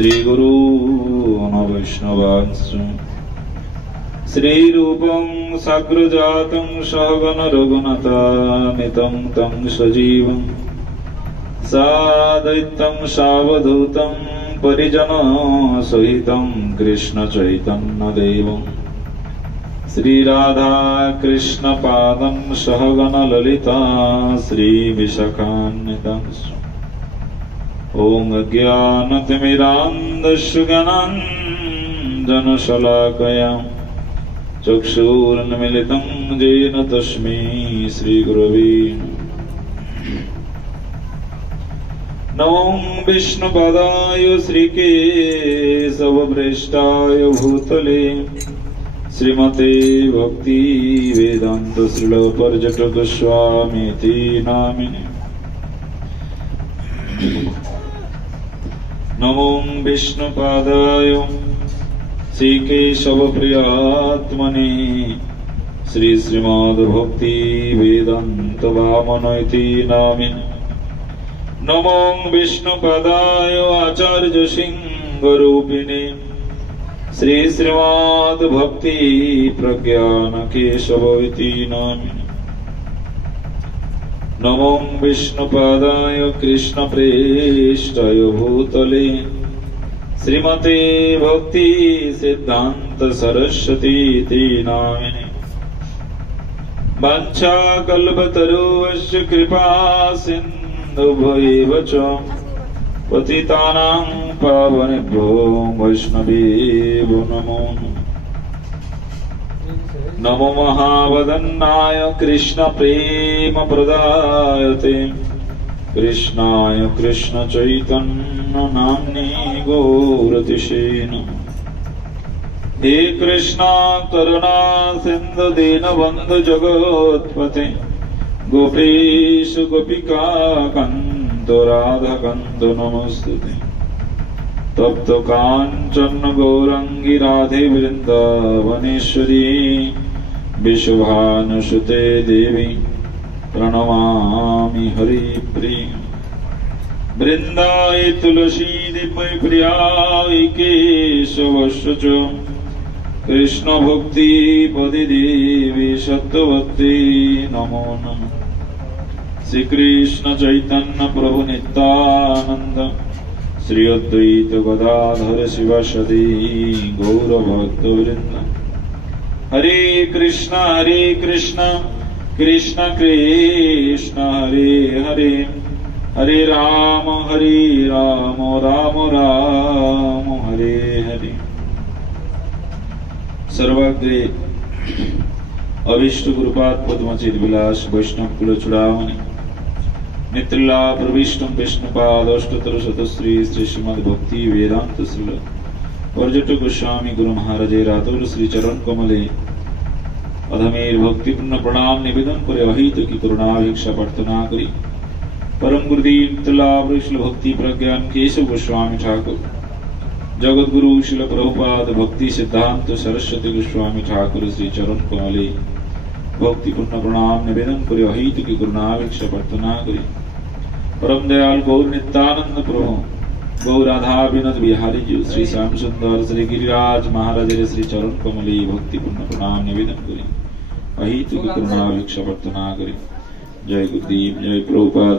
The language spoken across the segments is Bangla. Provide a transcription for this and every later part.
श्रीगुरून् वैष्णवांश्च श्रीरूपं साग्रजातं सहगण रघुनाथान्वितं तं सजीवं साद्वैतं सावधूतं परिजनसहितं कृष्ण चैतन्यदेवं श्रीराधा कृष्ण पादं सहगण ललिता श्रीविशाखान्वितांश्च ॐ अज्ञानतिमिरान्धस्य ज्ञानाञ्जनशलाकया चक्षुरुन्मीलितं येन तस्मै श्रीगुरवे नमो विष्णुपादाय श्रीकेशवप्रेष्ठाय भूतले श्रीमते भक्ति वेदांत श्रील पर्यटक स्वामीति नामिने नमो विष्णुपादाय श्रीकेशवप्रियात्मने श्री श्रीमद्भक्ति वेदांत वामनइति नामिने नमो विष्णुपादाय आचार्य सिंहरूपिणे श्री श्रीमद्भक्ति प्रज्ञान केशव इति नामिने नमो विष्णुपादाय कृष्ण प्रेष्ठाय भूतले श्रीमते भक्ति सिद्धांत सरस्वती इति नामिने वाञ्छाकल्पतरुश्च कृपा सिन्धुभ्यैव च पतितानां पावनेभ्यो वैष्णवेभ्यो नमो नमो महावदन्नाय कृष्ण प्रेम प्रदायते कृष्णाय कृष्ण चैतन्य नाम्ने गौरतिशे नमः हे कृष्णा करुणा सिंधु दीनबन्धु जगत्पते गोपेश गोपिका कान्त राधा कान्त नमस्तुते तप्त कांचन गौरंगी राधे वृंदावनेश्वरी विश्वभानुसुते देवी प्रणमामि हरिप्रिय वृंदाय तुलसी दिव्य प्रियाय केशवस्य च कृष्ण भक्ति पदे देवी सत्यवती नमो नमः श्री कृष्ण चैतन्य प्रभु नित्यानंद श्री अद्वैत गदाधर शिवासदि गौरभक्तवृंद हरे कृष्ण कृष्ण कृष्ण हरे हरे हरे राम राम राम हरे हरे सर्वाग्रे अभीष्ट गुरुपाद पद्मचित विलास वैष्णव कुल चुड़ामणि नित्रिला प्रविष्टम विष्णुपाद अष्टोत्तर शतश्री श्री श्रीमद् भक्ति वेदांत श्रील पर्यटक गोस्वामी गुरु महाराज रातुल श्री चरण कमले अधमेर भक्तिपूर्ण प्रणाम निवेदन करे अहित की करुणाभिक्षा प्रार्थना करी परम गुरुदेव नित्रिला श्रील भक्ति प्रज्ञान केशव गोस्वामी ठाकुर जगत गुरु श्रील प्रभुपाद भक्ति सिद्धांत सरस्वती गोस्वामी ठाकुर श्री चरण कमले भक्तिपूर्ण प्रणाम निवेदन करे अहित की करुणाभिक्षा प्रार्थना करी परम दयाल गौर नित्यानंद प्रभु गौ राधा विनोद बिहारी जी श्री श्याम सुंदर श्री गिरिराज महाराज श्री चरण कमले भक्तिपूर्ण प्रणाम निवेदन करी अहित की करुणाभिक्षा प्रार्थना करी जय गुरुदेव जय प्रभुपाद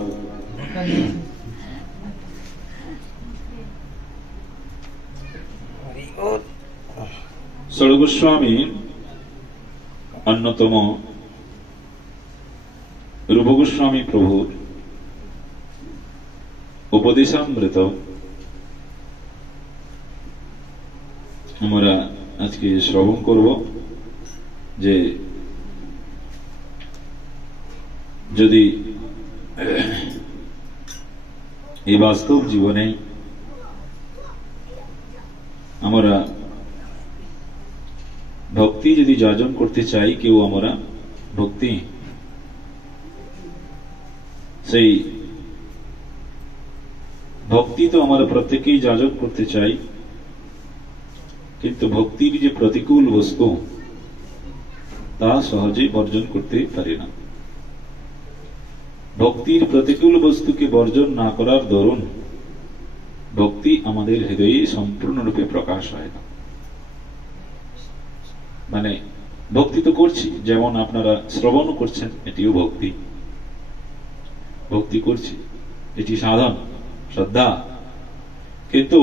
षड्गोस्वामी अन्यतम रूप गोस्वामी प्रभु उपदेशामृत আমরা আজকে শ্রবণ করব যে যদি এই বাস্তব জীবনে আমরা ভক্তি যদি যাজন করতে চাই কেউ আমরা ভক্তি সেই ভক্তি তো আমরা প্রত্যেকেই যাজন করতে চাই কিন্তু ভক্তির যে প্রতিকূল বস্তু তা সহজে বর্জন করতে পারি না ভক্তির প্রতিকূল বস্তুকে বর্জন না করার দরুন ভক্তি আমাদের হৃদয়ে সম্পূর্ণরূপে প্রকাশ হয় না। মানে ভক্তি তো করছি, যেমন আপনারা শ্রবণ করছেন, এটিও ভক্তি। ভক্তি করছি, এটি সাধন, শ্রদ্ধা। কিন্তু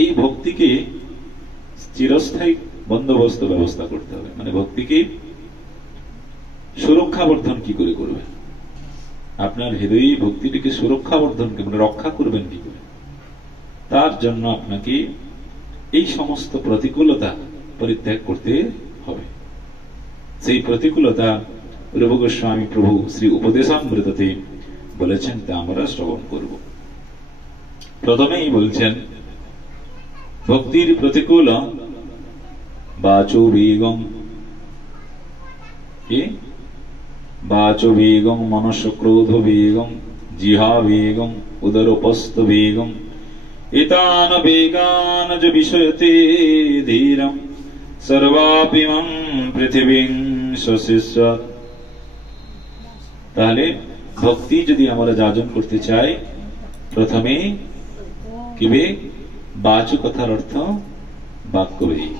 এই ভক্তিকে চিরস্থায়ী বন্দোবস্ত ব্যবস্থা করতে হবে। মানে ভক্তিকে সুরক্ষা বর্ধন কি করে করবেন? আপনার হৃদয়ে ভক্তিটিকে সুরক্ষা বর্ধন মানে রক্ষা করবেন কি করে? তার জন্য আপনাকে এই সমস্ত প্রতিকূলতা পরিত্যাগ করতে হবে। সেই প্রতিকূলতা রূপ গোস্বামী প্রভু শ্রী উপদেশামৃততে বলেছেন, তা আমরা শ্রবণ করব। প্রথমেই বলছেন ভক্তির প্রতিকূল বাচো বেগম, কি বাচো বেগম, মনস ক্রোধ বেগম, জিহা বেগম, উদরোপস্থ বেগম, এতান বেগান য বিষয়তে ধীরম সর্বাপিমং পৃথিবীং সশিষ্য। তাহলে ভক্তি যদি আমরা যাজন করতে চাই, প্রথমে কি বেগ? বাচো কথার অর্থ বাক্য বেগ।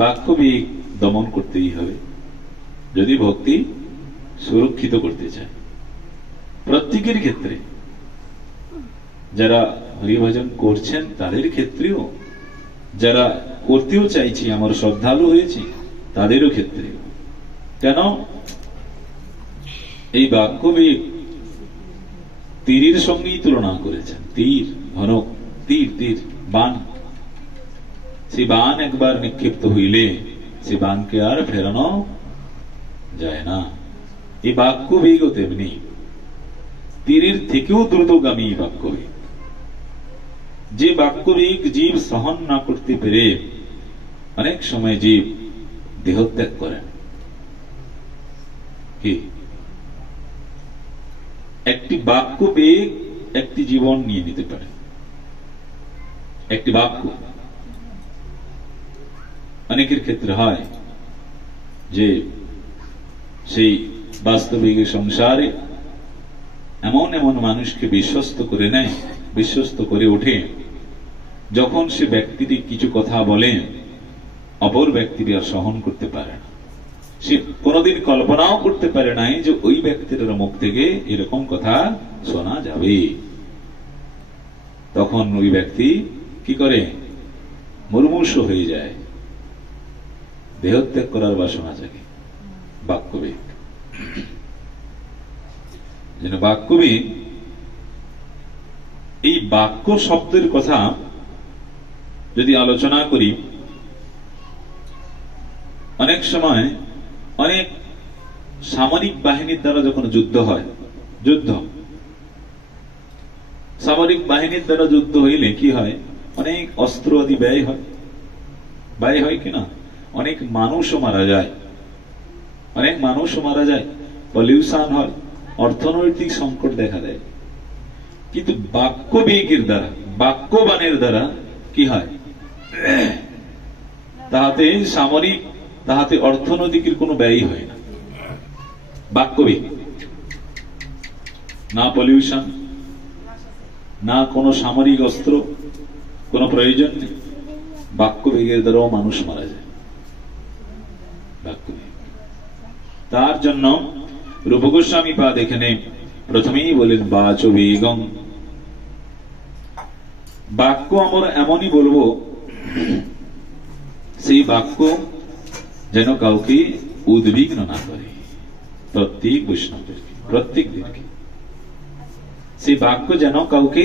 বাক্য বেগ দমন করতেই হবে যদি ভক্তি সুরক্ষিত করতে চায়। প্রত্যেকের ক্ষেত্রে, যারা হরিভজন করছেন তাদের ক্ষেত্রেও, যারা করতেও চাইছি, আমার শ্রদ্ধালু হয়েছি, তাদেরও ক্ষেত্রে। কেন? এই বাক্য বেগ তীরের সঙ্গেই তুলনা করেছেন। তীর, ধনুক, তীর, বান। সেই বান একবার নিক্ষিপ্ত হইলে সে বানকে আর ফেরানো যায় না। এই বাক্য বেগও তেমনি, তীরের থেকেও দ্রুতগামী বাক্য বেগ। যে বাক্য বেগ জীব সহন না করতে পেরে অনেক সময় জীব দেহত্যাগ করেন। কি একটি বাক্য বেগ একটি জীবন নিয়ে নিতে পারে। একটি বাক্য অনেকের ক্ষেত্রে হয় যে সেই বাস্তবিক সংসারে এমন এমন মানুষকে বিশ্বস্ত করে নেয়, বিশ্বস্ত করে ওঠে, যখন সে ব্যক্তিটি কিছু কথা বলে অপর ব্যক্তিটি আর সহন করতে পারে না। সে কোনদিন কল্পনাও করতে পারে নাই যে ওই ব্যক্তির মুখ থেকে এরকম কথা শোনা যাবে। তখন ওই ব্যক্তি কি করে? মুমূর্ষ হয়ে যায়, দেহত্যাগ করার বাসনা জাগে। বাক্যবেগ যেন বাক্যবেগ, এই বাক্য শব্দের কথা যদি আলোচনা করি, অনেক সময় অনেক সামরিক বাহিনীর দ্বারা যখন যুদ্ধ হয়, সামরিক বাহিনীর দ্বারা যুদ্ধ হইলে কি হয়? অনেক অস্ত্র আদি ব্যয় হয় কিনা? অনেক মানুষও মারা যায়, পলিউশন হয়, অর্থনৈতিক সংকট দেখা দেয়। কিন্তু বাক্য বেগের দ্বারা, বাক্যবাণের দ্বারা কি হয়? তাহাতে সামরিক, তাহাতে অর্থনৈতিকের কোনো ব্যয় হয় না। বাক্যবেগ, না পলিউশন, না কোনো সামরিক অস্ত্র, কোনো প্রয়োজন নেই। বাক্যবেগের দ্বারাও মানুষ মারা যায়। বাক্যবেগ, তার জন্য রূপ গোস্বামী পাদ এখানে প্রথমেই বলেন বাচো বেগম। বাক্য আমরা এমনই বলবো, সেই বাক্য যেন কাউকে উদ্বিগ্ন না করে। প্রত্যেক বৈষ্ণবদেরকে, প্রত্যেকদেরকে সেই বাক্য যেন কাউকে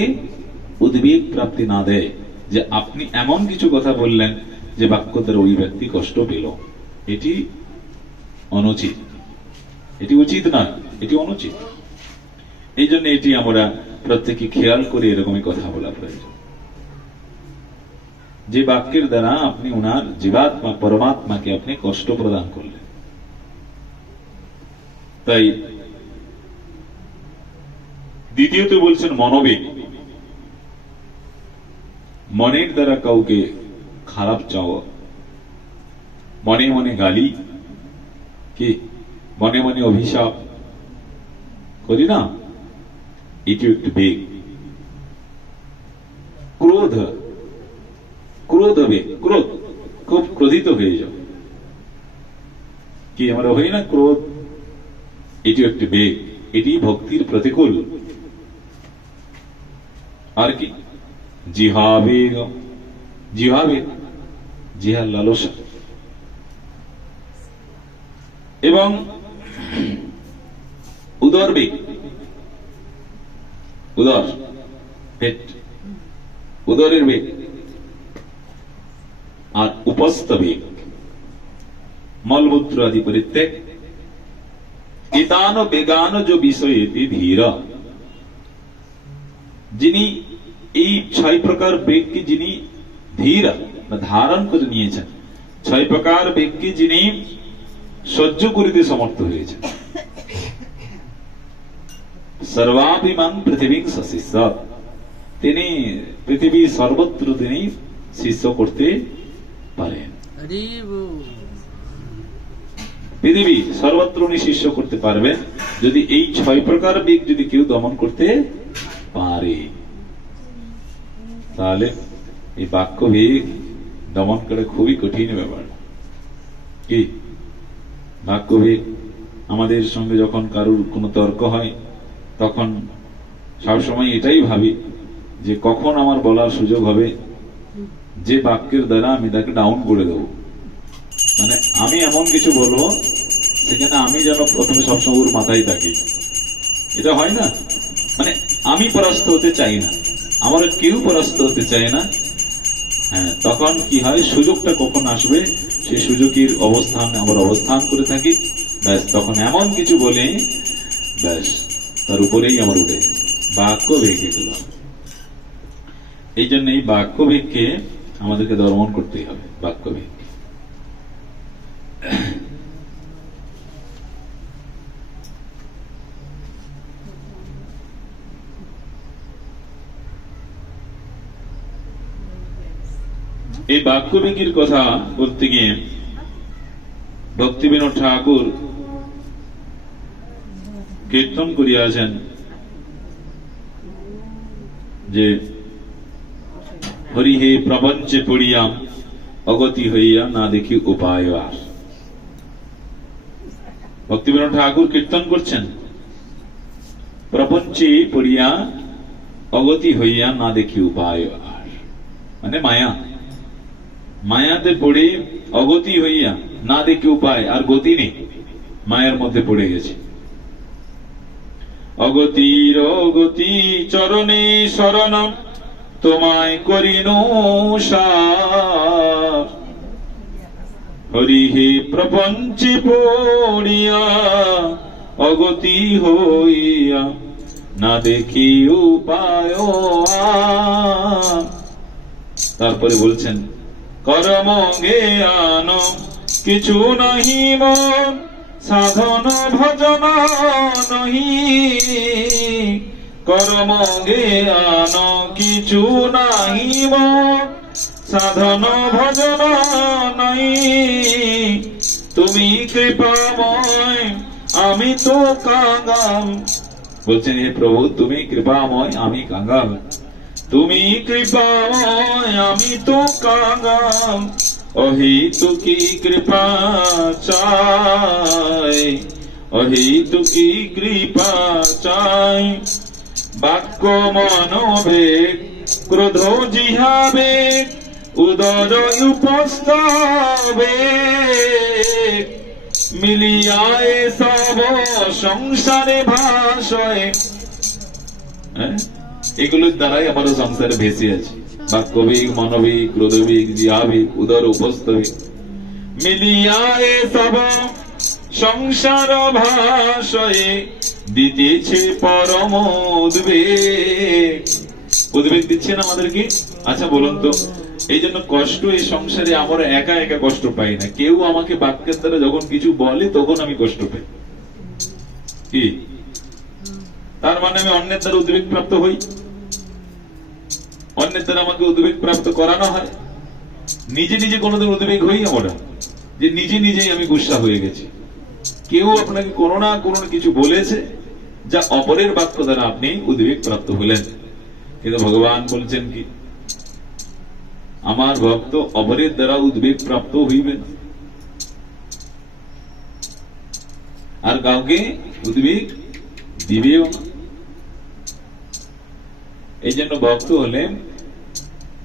উদ্বেগ প্রাপ্তি না দেয়, যে আপনি এমন কিছু কথা বললেন যে বাক্য দ্বারা ওই ব্যক্তি কষ্ট পেল। এটি অনুচিত, এটি উচিত নয়, এটি অনুচিত। এই জন্য এটি আমরা প্রত্যেকে খেয়াল করে এরকমই কথা বলা প্রয়োজন, যে বাক্যের দ্বারা আপনি ওনার জীবাত্মা পরমাত্মাকে আপনি কষ্ট প্রদান করলেন। তাই দ্বিতীয়ত বলছেন মনোবেগ। মনের দ্বারা কাউকে খারাপ চাওয়া, মনে মনে গালি, কি মনে মনে অভিশাপ করি না, এটিও একটি বেগ। ক্রোধ, ক্রোধ বেগ, ক্রোধ, খুব ক্রোধিত হয়ে যাও, কি আমরা হই না ক্রোধ, এটিও একটি বেগ, এটি ভক্তির প্রতিকূল। আর কি জিহাবেগ, জিহাবেগ, জিহার লালসা, এবং উদর বেগ, উদর পেট, উদরের বেগ, আর উপস্থ বেগ, মলমূত্র আদি পরিত্যাগ। এতান বেগান जो বিষয়ে ধীর, যিনি এই 6 প্রকার বেগকে যিনি ধীর ধারণ করে নিয়েছেন, 6 প্রকার বেগকে যিনি সহ্য করিতে সমর্থ হয়েছেন। সর্বাভিমান পৃথিবী সশিষ্য, তিনি পৃথিবী সর্বত্র তিনি শিষ্য করতে পারেন। পৃথিবী সর্বত্র উনি শিষ্য করতে পারবেন যদি এই 6 প্রকার বেগ যদি কেউ দমন করতে পারে, তাহলে এই বাক্য বেগ দমন করে খুবই কঠিন ব্যাপার। কি বাক্য বেগ, আমাদের সঙ্গে যখন কারুর কোনো তর্ক হয় তখন সবসময় এটাই ভাবি যে কখন আমার বলার সুযোগ হবে যে বাক্যের দ্বারা আমি তাকে ডাউন করে দেবো, মানে আমি এমন কিছু বলবো সেখানে আমি যেন প্রথমে সবসময় ওর মাথায় থাকি। এটা হয় না, মানে আমি পরাস্ত হতে চাই না, আমার কেউ পরাস্ত হতে চায় না। হ্যাঁ, তখন কি হয়, সুযোগটা কখন আসবে সেই সুযোগের অবস্থান আমরা অবস্থান করে থাকি, ব্যাস তখন এমন কিছু বলে ব্যাস তার উপরেই আমার উঠে বাক্য বেগ। এগুলো এই জন্য এই বাক্য বেগকে আমাদেরকে দমন করতেই হবে, বাক্য বেগ। এই বাক্য বেগের কথা বলতে গিয়ে ভক্তিবিনোদ ঠাকুর কীর্তন করিয়াছেন যে হরি হে প্রপঞ্চে পড়িয়া অগতি হইয়া না দেখি উপায় আর। ভক্তিবিনোদ ঠাকুর কীর্তন করছেন প্রপঞ্চে পড়িয়া অগতি হইয়া না দেখি উপায় আর, মানে মায়া, মায়াতে পড়ে অগতি হইয়া না দেখি উপায়, আর গতি নেই, মায়ার মধ্যে পড়ে গেছে। অগতির অগতি চরণে শরণ তোমায় করিন সার, হরি হে প্রপঞ্চে পড়িয়া অগতি হইয়া না দেখি উপায়। তারপরে বলছেন কর্ম জ্ঞান কিছু নাহি মন, সাধন ভজন নহি, কর্ম জ্ঞান কিছু নাহি মন, সাধন ভজন নহি, তুমি কৃপাময় আমি তো কাঙ্গাল। বলছেন হে প্রভু তুমি কৃপাময় আমি কাঙ্গাল, তুমি কৃপাময় আমি তো কাঙ্গাল, অহেতুকি কৃপা চাই, অহেতুকি কৃপা চাই। বাক্য মনোবেগ ক্রোধ জিহাবেগ উদর উপস্থবেগ, মিলিয়ায় সব সংসারে ভাষয়। এগুলোর দ্বারাই আমারও সংসারে ভেসে আছে, বাক্যবেগ মনোবেগ ক্রোধবেগ জিহাবেগ উদর উপস্থবেগ, মিলিয়ায় সব সংসার ভাষয়ে দিতেছে পরম উদ্বেগ। উদ্বেগ দিচ্ছেন আমাদেরকে। আচ্ছা বলুন তো, এই জন্য কষ্ট এই সংসারে আমরা একা একা কষ্ট পাই না, কেউ আমাকে বাক্যের দ্বারা যখন কিছু বলে তখন আমি কষ্ট পাই। কি তার মানে আমি অন্যের দ্বারা উদ্বেগ প্রাপ্ত হই, অন্যের দ্বারা আমাকে উদ্বেগ প্রাপ্ত করানো হয়। নিজে নিজে কোনোদিন উদ্বেগ হই আমরা, যে নিজে নিজেই আমি গুসা হয়ে গেছি। কেউ আপনাকে কোনো না কোনো কিছু বলেছে, যা অপরের বাক্য দ্বারা আপনি উদ্বেগ প্রাপ্ত হলেন। কিন্তু ভগবান বলছেন কি, আমার ভক্ত অপরের দ্বারা উদ্বেগ প্রাপ্ত হইবে না, আর কাউকে উদ্বেগ দিবেও না। এই জন্য ভক্ত হলে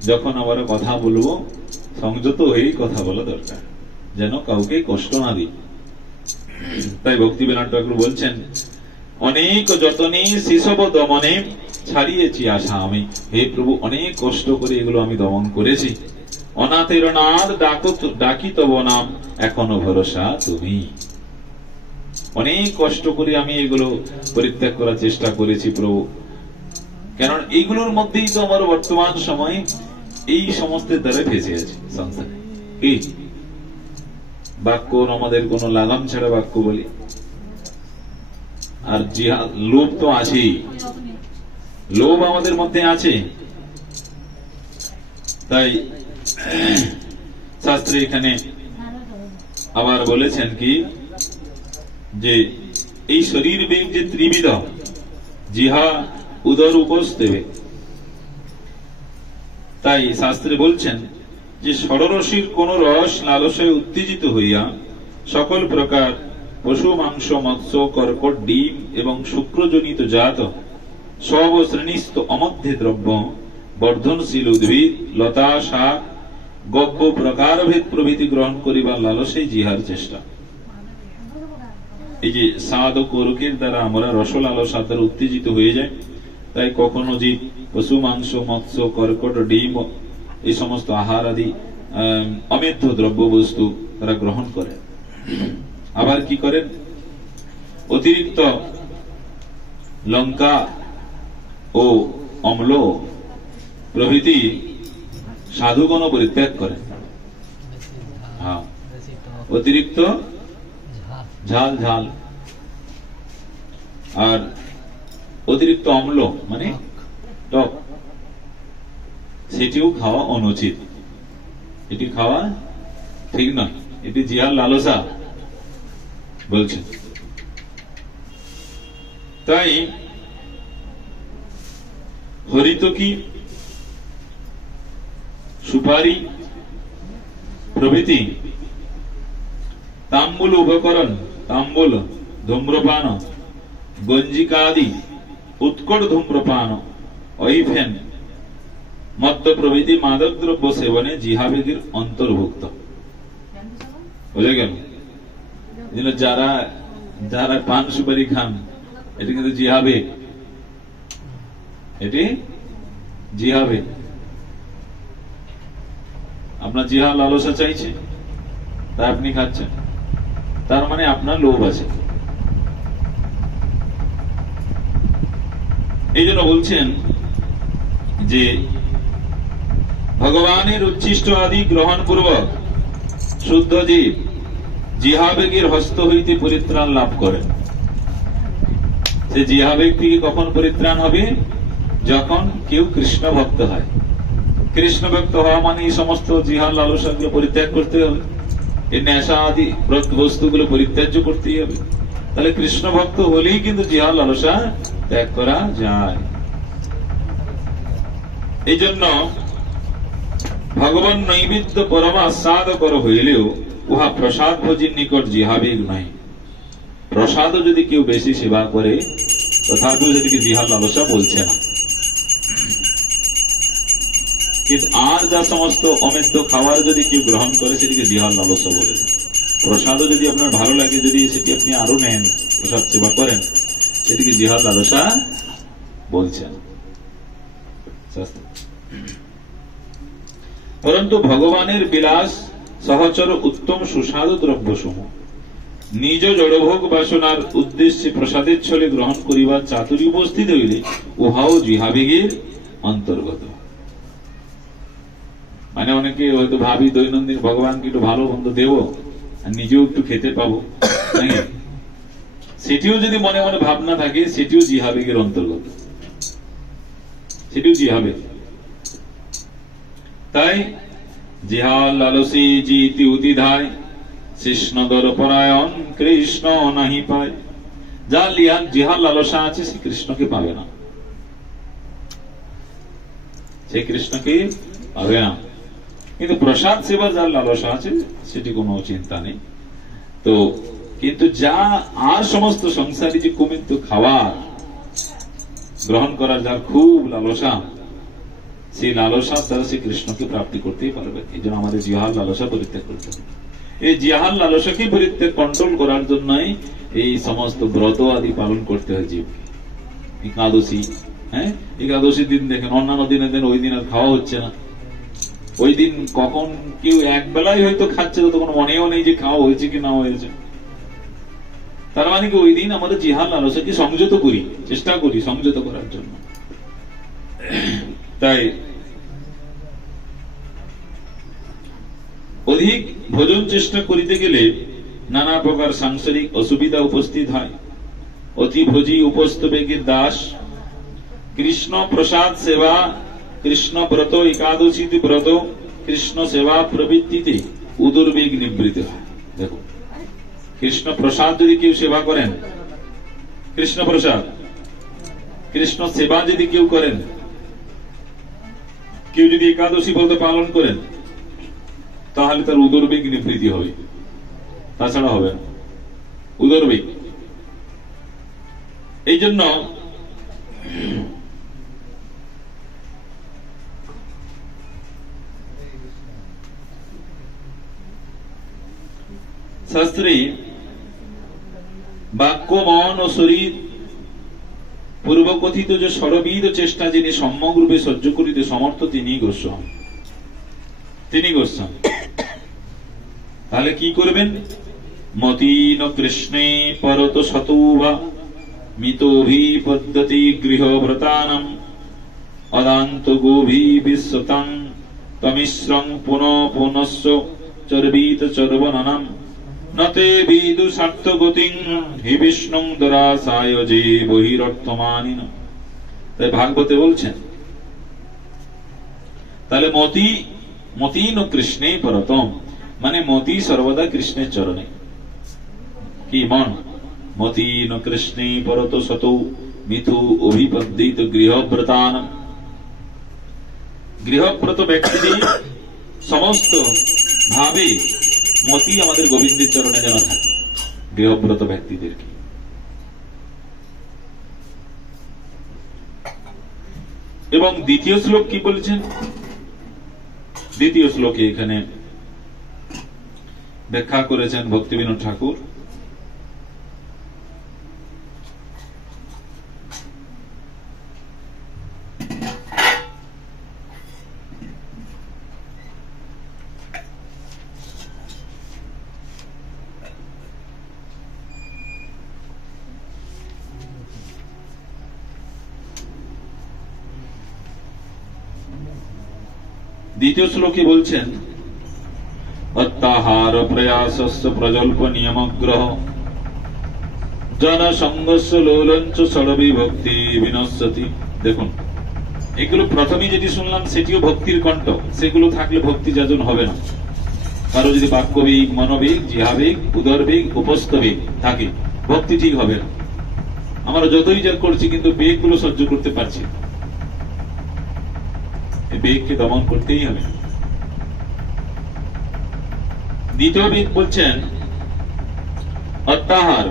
যখন আমরা কথা বলবো সংযত হয়েই কথা বলা দরকার, যেন কাউকে কষ্ট না দিই। তাই ভক্তিবিনোদ ঠাকুর বলছেন, অনেক যতনে শিশব দমনে ছাড়িয়েছি আশা আমি। হে প্রভু, অনেক কষ্ট করে এগুলো আমি দমন করেছি। অনাথের নাথ ডাকি তব নাম, এখনো ভরসা তুমি। অনেক কষ্ট করে আমি এগুলো পরিত্যাগ করার চেষ্টা করেছি প্রভু, কারণ এইগুলোর মধ্যেই তো আমার বর্তমান সময় এই সমস্ত দ্বারা ফেসে আছে সংসারে। কি বাক্য আমাদের কোন লাগাম ছাড়া বাক্য বলি, আর লোভ তো আছেই, লোভ আমাদের মধ্যে আছে। তাই শাস্ত্রে এখানে আবার বলেছেন কি, যে এই শরীর বেগ যে ত্রিবিধ, জিহা উদর উপস্থিবে। তাই শাস্ত্রে বলছেন যে ষড়রসির কোন রস লালসায় উত্তেজিত হইয়া সকল প্রকার পশু মাংস মৎস্য কর্কট ডিম এবং শুক্রজনিত জাত সব শ্রেণীস্থ অমধ্যে দ্রব্য বর্ধনশীল উদ্ভিদ লতা শাক গব্য প্রকারভেদ প্রভৃতি গ্রহণ করিবার লালসায় জিহার চেষ্টা। এই যে স্বাদ ও কোরকের দ্বারা আমরা রসলালসার দ্বারা উত্তেজিত হয়ে যায়। তাই কখনো যে পশু মাংস মৎস্য কর্কট ডিম এই সমস্ত আহার আদি অমেধ্য দ্রব্য বস্তু তারা গ্রহণ করে। আবার কি করেন, অতিরিক্ত লঙ্কা ও অম্ল প্রভৃতি সাধুগণ পরিত্যাগ করেন। হ্যাঁ, অতিরিক্ত ঝাল ঝাল আর অতিরিক্ত অম্ল মানে টক, সেটিও খাওয়া অনুচিত। এটি খাওয়া ঠিক নয়, এটি জিহার লালসা বলছেন। তাই হরিতকি সুপারি প্রভৃতি তাম্বুল উপকরণ, তাম্বুল ধূম্রপান গঞ্জিকাদি উৎকট ধূম্রপান ঐফেন মদ্য প্রভৃতি মাদক দ্রব্য সেবনে জিহাবেগের অন্তর্ভুক্ত। বুঝে গেল? যারা যারা পান সুপারি খান, এটি কিন্তু জিহাবে, এটি জিহাবে। আপনার জিহা লালসা চাইছে, তাই আপনি খাচ্ছেন, তার মানে আপনার লোভ আছে। এই জন্য বলছেন যে ভগবানের উচ্ছিষ্ট আদি গ্রহণ পূর্বক শুদ্ধ জীব জিহাবেগের হস্ত হইতে পরিত্রাণ লাভ করেন। সে জিহাবেগ থেকে কখন পরিত্রাণ হবে? যখন কেউ কৃষ্ণ ভক্ত হয়। কৃষ্ণ ভক্ত হওয়া মানে এই সমস্ত জিহার লালসাগুলো পরিত্যাগ করতে হবে, এই নেশা আদি বস্তুগুলো পরিত্যাজ্য করতেই হবে। তাহলে কৃষ্ণ ভক্ত হলেই কিন্তু জিহার লালসা ত্যাগ করা যায়। এই জন্য ভগবান নৈবেদ্য পরমা আস্বাদকর হইলেও উহা প্রসাদ ভোজির নিকট জিহাবেগ নাই। প্রসাদ যদি কেউ বেশি সেবা করে তথাপিও সেটিকে জিহার লালসা বলছে না। কিন্তু আর যা সমস্ত অমেদ্য খাবার যদি কেউ গ্রহণ করে সেটিকে জিহার লালসা বলে। প্রসাদও যদি আপনার ভালো লাগে, যদি সেটি আপনি আরো নেন, প্রসাদ সেবা করেন, সেটিকে জিহার লালসা বলছেন। পরন্তু ভগবানের বিলাস সহচর উত্তম সুস্বাদু দ্রব্য সমূহ নিজ জড়ভোগ বাসনার উদ্দেশ্যে প্রসাদের ছলে গ্রহণ করিবার চাতুরী উপস্থিত হইলে উহাও জিহাবেগের অন্তর্গত। মানে অনেকে হয়তো ভাবি দৈনন্দিন ভগবানকে একটু ভালো মন্দ দেব আর নিজেও একটু খেতে পাবো, সেটিও যদি মনে মনে ভাবনা থাকে সেটিও জিহাবেগের অন্তর্গত, সেটিও জিহাবেগ। তাই জিহা লালসী জিতি উতিধায় কৃষ্ণ দর পরায়ণ কৃষ্ণ নাহি পায়। যার জিহার লালসা আছে সে কৃষ্ণকে পাবে না, সে কৃষ্ণকে পাবে না। কিন্তু প্রসাদ সেবা যার লালসা আছে সেটি কোনো চিন্তা নেই। তো কিন্তু যা আর সমস্ত সংসারী যে কুমিন্ত খাবার গ্রহণ করার যার খুব লালসা, সেই লালসা দ্বারা সে কৃষ্ণকে প্রাপ্তি করতেই পারবে। এই জন্য আমাদের জিহার লালসা পরিত্যাগ করতে হবে। এই জিহার লালসাকে পরিত্যাগ কন্ট্রোল করার জন্যই এই সমস্ত ব্রত আদি পালন করতে হয় জীবকে। একাদশী, হ্যাঁ, একাদশীর দিন দেখেন, অন্যান্য দিনের দিন ওই দিন আর খাওয়া হচ্ছে না। ওই দিন কখন কেউ এক বেলায় হয়তো খাচ্ছে, তখন মনেও নেই যে খাওয়া হয়েছে কি না হয়েছে। তার মানে কি ওই দিন আমাদের জিহার লালসাকে সংযত করি, চেষ্টা করি সংযত করার জন্য। তাই অধিক ভোজন চেষ্টা করিতে গেলে নানা প্রকার সাংসারিক অসুবিধা উপস্থিত হয়। অতি ভোজি উপস্থ বেগের দাস, কৃষ্ণ প্রসাদ সেবা, কৃষ্ণ ব্রত, একাদশী ব্রত, কৃষ্ণ সেবা প্রবৃত্তিতে উদরবেগ নিবৃত হয়। দেখো, কৃষ্ণ প্রসাদ যদি কেউ সেবা করেন, কৃষ্ণ প্রসাদ, কৃষ্ণ সেবা যদি কেউ করেন, কেউ যদি একাদশী ব্রত পালন করেন, তাহলে তার উদরবেগ নিবৃত্তি হবে, তাছাড়া হবে না উদরবেগ। এই জন্য শাস্ত্রে বাক্য, মন ও শরীর পূর্বকথিত যে সর্ববিধ চেষ্টা যিনি সম্যক রূপে সহ্য করিতে সমর্থ, তিনি গোস্বামী, তিনি গোস্বামী। তাহলে কি করবেন? মতিন কৃষ্ণে পরত শতৌবা মিতোভি পদ্ধতি গৃহব্রতানাম অদান্ত গোভি বিশ্বতাং তমিশ্রং পুনঃ পুনশ্চ চর্বিত চর্বনানাম নতে বিদু স্বার্থ গতিং হি বিষ্ণুং দরাসায় যে বহিরর্থমানিন। তাই ভাগবতে বলছেন, তাহলে মতিন কৃষ্ণে পরতম, মানে মতি সর্বদা কৃষ্ণের চরণে। কি মন? মতিন কৃষ্ণে পরত শত মিথু অভিপদ্দিত গৃহব্রতান। গৃহব্রত ব্যক্তিদের সমস্ত ভাবে মতি আমাদের গোবিন্দের চরণে যেন থাকে, গৃহব্রত ব্যক্তিদেরকে। এবং দ্বিতীয় শ্লোক কি বলছেন? দ্বিতীয় শ্লোকে এখানে ব্যাখ্যা করেছেন ভক্তিবিনোদ ঠাকুর। দ্বিতীয় শ্লোকে বলছেন, অত্যাহার প্রয়াসস্য প্রজল্প নিয়মগ্রহ জনসংঘর্ষ লোলঞ্চ সর্ববিভক্তি বিনশ্যতি। দেখুন, এগুলো প্রথমে যেটি শুনলাম সেটিও ভক্তির কণ্ঠ, সেগুলো থাকলে ভক্তি যাজন হবে না। কারো যদি বাক্যবেগ, মনোবেগ, জিহাবেগ, উদরবেগ, উপস্থবেগ থাকে, ভক্তি ঠিক হবে না। আমরা যতই যা করছি কিন্তু বেগগুলো সহ্য করতে পারছি, বেগকে দমন করতেই হবে। দ্বিতীয় বেগ বলছেন অত্যাহার,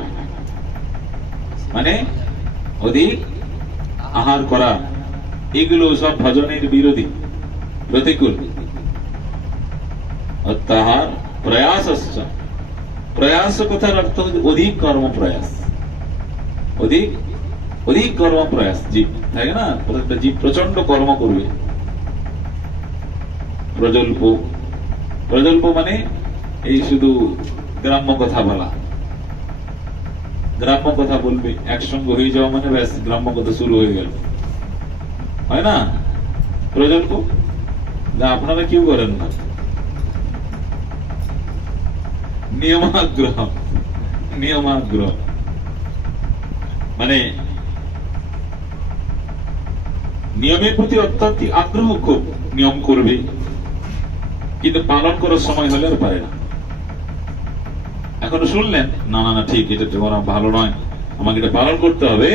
মানে অধিক আহার করা, এগুলো সব ভজনের বিরোধী, প্রতিকূল। অত্যাহার প্রয়াস, প্রয়াস কথার অর্থ হচ্ছে অধিক কর্ম প্রয়াস, অধিক অধিক কর্ম প্রয়াস। জীব থাকে না, প্রত্যেকটা জীব প্রচন্ড কর্ম করবে। প্রজল্প, প্রজল্প মানে এই শুধু গ্রাম্য কথা বলা, গ্রাম্য কথা বলবে, একসঙ্গে হয়ে যাওয়া মানে ব্যাস গ্রাম্য কথা শুরু হয়ে গেল, হয় না? প্রজল্প যা আপনারা কেউ করেন না। নিয়মাগ্রহ, নিয়মাগ্রহ মানে নিয়মের প্রতি অত্যাধিক আগ্রহ, খুব নিয়ম করবে, কিন্তু পালন করার সময় হলে আর পারে না। এখনো শুনলেন, না না না ঠিক, এটা তোমার ভালো নয়, আমাকে এটা পালন করতে হবে,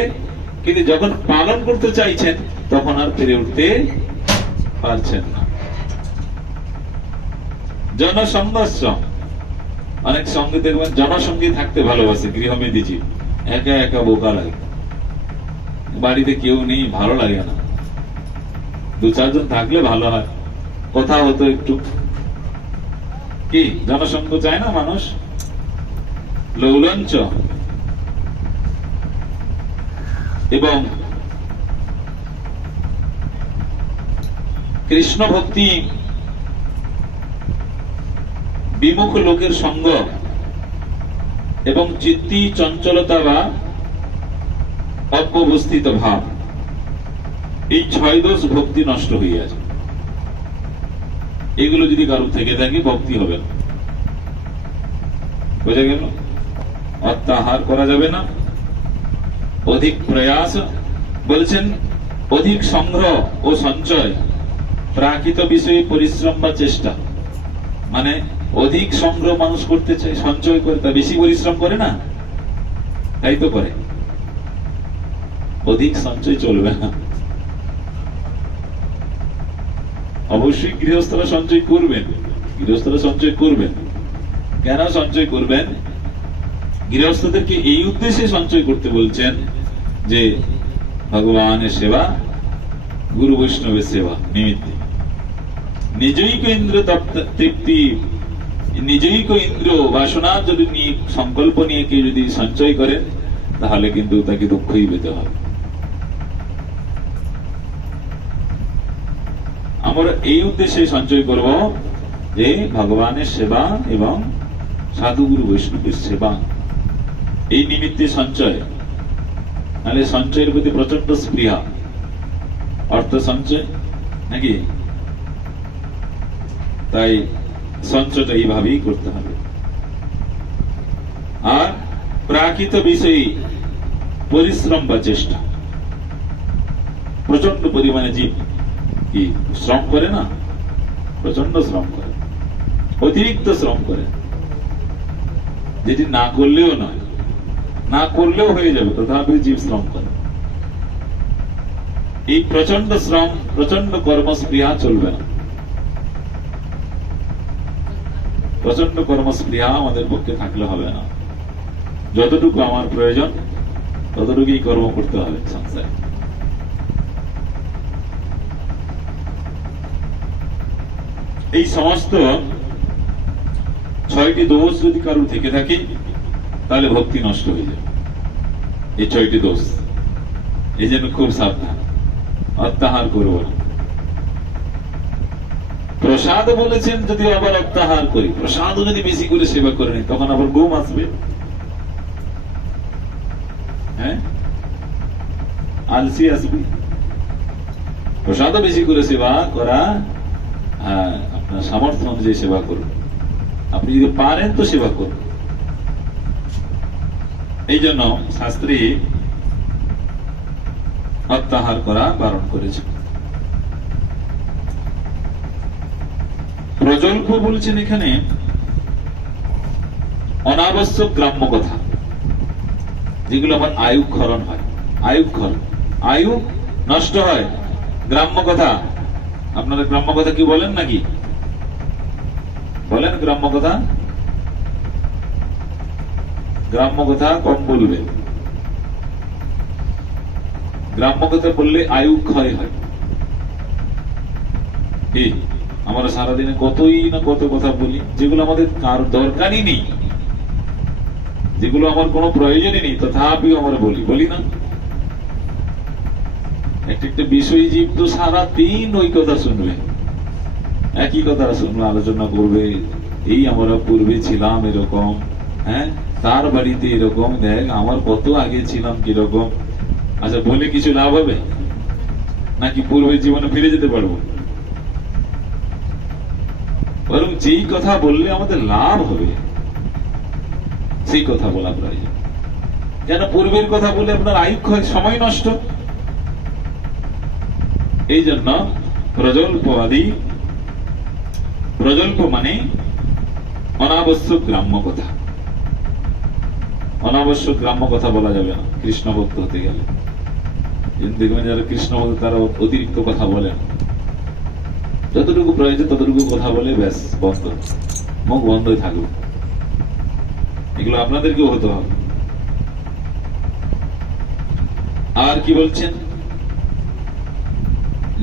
কিন্তু যখন পালন করতে চাইছেন তখন আর পেরে উঠতে পারছেন না। জনসংঘর্ষম, অনেক সঙ্গে দেখবেন জনসঙ্গী থাকতে ভালোবাসে, গৃহমেধী জীব, একা একা বোকা লাগে, বাড়িতে কেউ নেই ভালো লাগে না, দু চারজন থাকলে ভালো হয়, কথা হতো একটু, কি জনসংঘ চায় না মানুষ, লৌলঞ্চ। এবং কৃষ্ণ ভক্তি বিমুখ লোকের সঙ্গ এবং চিত্তি চঞ্চলতা বা অব্যবস্থিত ভাব, এই 6 দোষ ভক্তি নষ্ট হয়ে আছে। এগুলো যদি কারো থেকে থাকে ভক্তি হবে না। বোঝা গেল? অত্যাহার করা যাবে না, অধিক প্রয়াস, বলছেন অধিক সংগ্রহ ও সঞ্চয়, প্রাকৃত বিষয়ে পরিশ্রম বা চেষ্টা, মানে অধিক সংগ্রহ মানুষ করতে চায়, সঞ্চয় করে, তা বেশি পরিশ্রম করে না, তাই তো করে। অধিক সঞ্চয় চলবে না। অবশ্যই গৃহস্থরা সঞ্চয় করবেন, গৃহস্থরা সঞ্চয় করবেন। কেন সঞ্চয় করবেন? গৃহস্থদেরকে এই উদ্দেশ্যে সঞ্চয় করতে বলছেন যে ভগবানের সেবা, গুরু বৈষ্ণবের সেবা নিমিত্তে। নিজৈক ইন্দ্র তৃপ্তি, নিজৈক ইন্দ্র বাসনা যদি নিয়ে, সংকল্প নিয়ে কেউ যদি সঞ্চয় করেন, তাহলে কিন্তু তাকে দুঃখই পেতে হবে। আমরা এই উদ্দেশ্যে সঞ্চয় করব যে ভগবানের সেবা এবং সাধু গুরু বৈষ্ণবের সেবা, এই নিমিত্তে সঞ্চয়। নাহলে সঞ্চয়ের প্রতি প্রচন্ড স্পৃহা, অর্থ সঞ্চয় নাকি, তাই সঞ্চয়টা এইভাবেই করতে হবে। আর প্রাকৃত বিষয়ে পরিশ্রম বা চেষ্টা, প্রচন্ড পরিমাণে জীব কি শ্রম করে না, প্রচন্ড শ্রম করে, অতিরিক্ত শ্রম করে, যেটি না করলেও নয়, না করলেও হয়ে যাবে, তথাপি জীব শ্রম করে। এই প্রচন্ড শ্রম, প্রচন্ড কর্মস্পৃহা চলবে না। প্রচন্ড কর্মস্পৃহা আমাদের পক্ষে থাকলে হবে না। যতটুকু আমার প্রয়োজন ততটুকুই কর্ম করতে হবে সংসারে। এই সমস্ত 6টি দোষ যদি কারোর থেকে থাকে, তাহলে ভক্তি নষ্ট হয়ে যাবে। এই 6টি দোষ, এই জন্য খুব সাবধান, অত্যাহার করব না। প্রসাদ বলেছেন যদি আবার অত্যাহার করি, প্রসাদ যদি বেশি করে সেবা করে নি, তখন আবার ঘুম আসবে, হ্যাঁ, আলসি আসবে। প্রসাদ বেশি করে সেবা করা, আপনার সামর্থ্য অনুযায়ী সেবা করুন, আপনি যদি পারেন তো সেবা করুন। এই জন্য শাস্ত্রে অত্যাহার করা বারণ করেছে। প্রজল্প বলছেন এখানে অনাবশ্যক গ্রাম্য কথা, যেগুলো আবার আয়ু ক্ষরণ হয়, আয়ু নষ্ট হয়। গ্রাম্য কথা, আপনারা গ্রাম্য কথা কি বলেন নাকি? বলেন গ্রাম্য কথা? গ্রাম্য কথা কম বলবেন। গ্রাম্য কথা বললে আয়ু ক্ষয় হয়। আমরা সারাদিনে কতই না কত কথা বলি, যেগুলো আমাদের কার দরকারই নেই, যেগুলো আমার কোনো প্রয়োজনই নেই, তথাপিও আমরা বলি না। একটা বিষয় জীব তো সারাদিন ওই কথা শুনবে, একই কথা শুনবে, আলোচনা করবে, এই আমরা পূর্বে ছিলাম এরকম, হ্যাঁ, তার বাড়িতে এরকম, দেখ আমার কত আগে ছিলাম কিরকম। আচ্ছা, বলে কিছু লাভ হবে নাকি? পূর্বের জীবনে ফিরে যেতে পারবো? বরং যেই কথা বললে আমাদের লাভ হবে সেই কথা বলা প্রয়োজন। যেন পূর্বের কথা বলে আপনার আয়ু ক্ষয়, সময় নষ্ট। এই জন্য প্রজল্পবাদী, প্রজল্প মানে অনাবশ্যক গ্রাম্য কথা। অনাবশ্যক গ্রাম্য কথা বলা যাবে না কৃষ্ণ ভক্ত হতে গেলে। দেখবেন যারা কৃষ্ণ ভক্ত তারা অতিরিক্ত কথা বলেন, যতটুকু প্রয়োজন ততটুকু কথা বলে ব্যাস বন্ধ, মুখ বন্ধই থাকবে। এগুলো আপনাদেরকেও হতে হবে। আর কি বলছেন,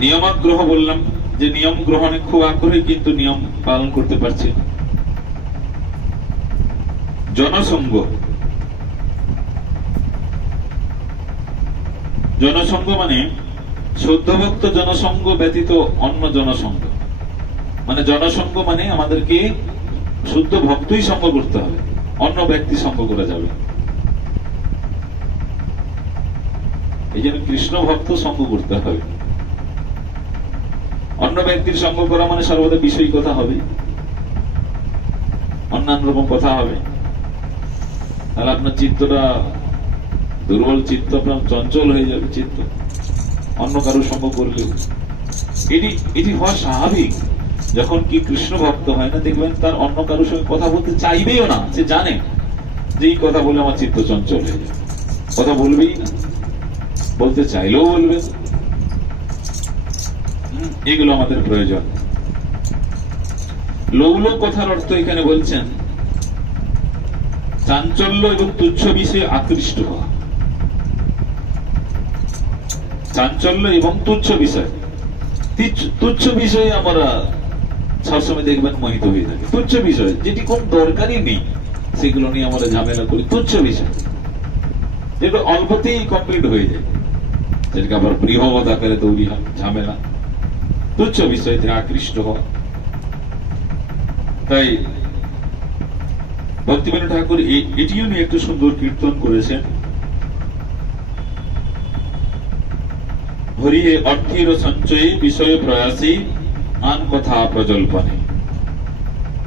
নিয়মাগ্রহ বললাম যে নিয়ম গ্রহণে খুব আগ্রহী কিন্তু নিয়ম পালন করতে পারছে না। জনসঙ্গ, জনসঙ্গ মানে শুদ্ধভক্ত জনসঙ্গ ব্যতীত অন্য জনসঙ্গ, মানে জনসঙ্গ মানে আমাদেরকে শুদ্ধ ভক্তই সঙ্গ করতে হবে, অন্য ব্যক্তি সঙ্গ করা যাবে। এই জন্য কৃষ্ণ ভক্ত সঙ্গ করতে হবে। অন্য ব্যক্তির সঙ্গ করা মানে সর্বদা বিষয় কথা হবে, অন্যান্য রকম কথা হবে। তাহলে আপনার চিত্তটা দুর্বল, চিত্ত আপনার চঞ্চল হয়ে যাবে চিত্ত অন্য কারো সঙ্গ করলেও। এটি হওয়া স্বাভাবিক। যখন কি কৃষ্ণ ভক্ত হয় না, দেখবেন তার অন্য কারোর সঙ্গে কথা বলতে চাইবেও না। সে জানে যে এই কথা বলে আমার চিত্ত চঞ্চল হয়ে যাবে, কথা বলবেই না, বলতে চাইলেও বলবে। এগুলো আমাদের প্রয়োজন। লৌল কথার অর্থ এখানে বলছেন চাঞ্চল্য এবং তুচ্ছ বিষয়ে আকৃষ্ট হওয়া। চাঞ্চল্য এবং তুচ্ছ বিষয়, তুচ্ছ বিষয়ে আমরা সবসময় দেখবেন মোহিত হয়ে থাকে। তুচ্ছ বিষয় যেটি কোন দরকারই নেই সেগুলো নিয়ে আমরা ঝামেলা করি। তুচ্ছ বিষয় যেটা অল্পতেই কমপ্লিট হয়ে যায়, যেটাকে আবার বৃহৎ আকারে তৈরি হয় ঝামেলা। তুচ্ছ বিষয়তে আকৃষ্ট হওয়া। তাই ভক্তিবিনোদ ঠাকুর এটিও নিয়ে একটু সুন্দর কীর্তন করেছেন। হরিহে অর্থের সঞ্চয়ে বিষয়ে প্রয়াসে আন কথা প্রজল্পনে।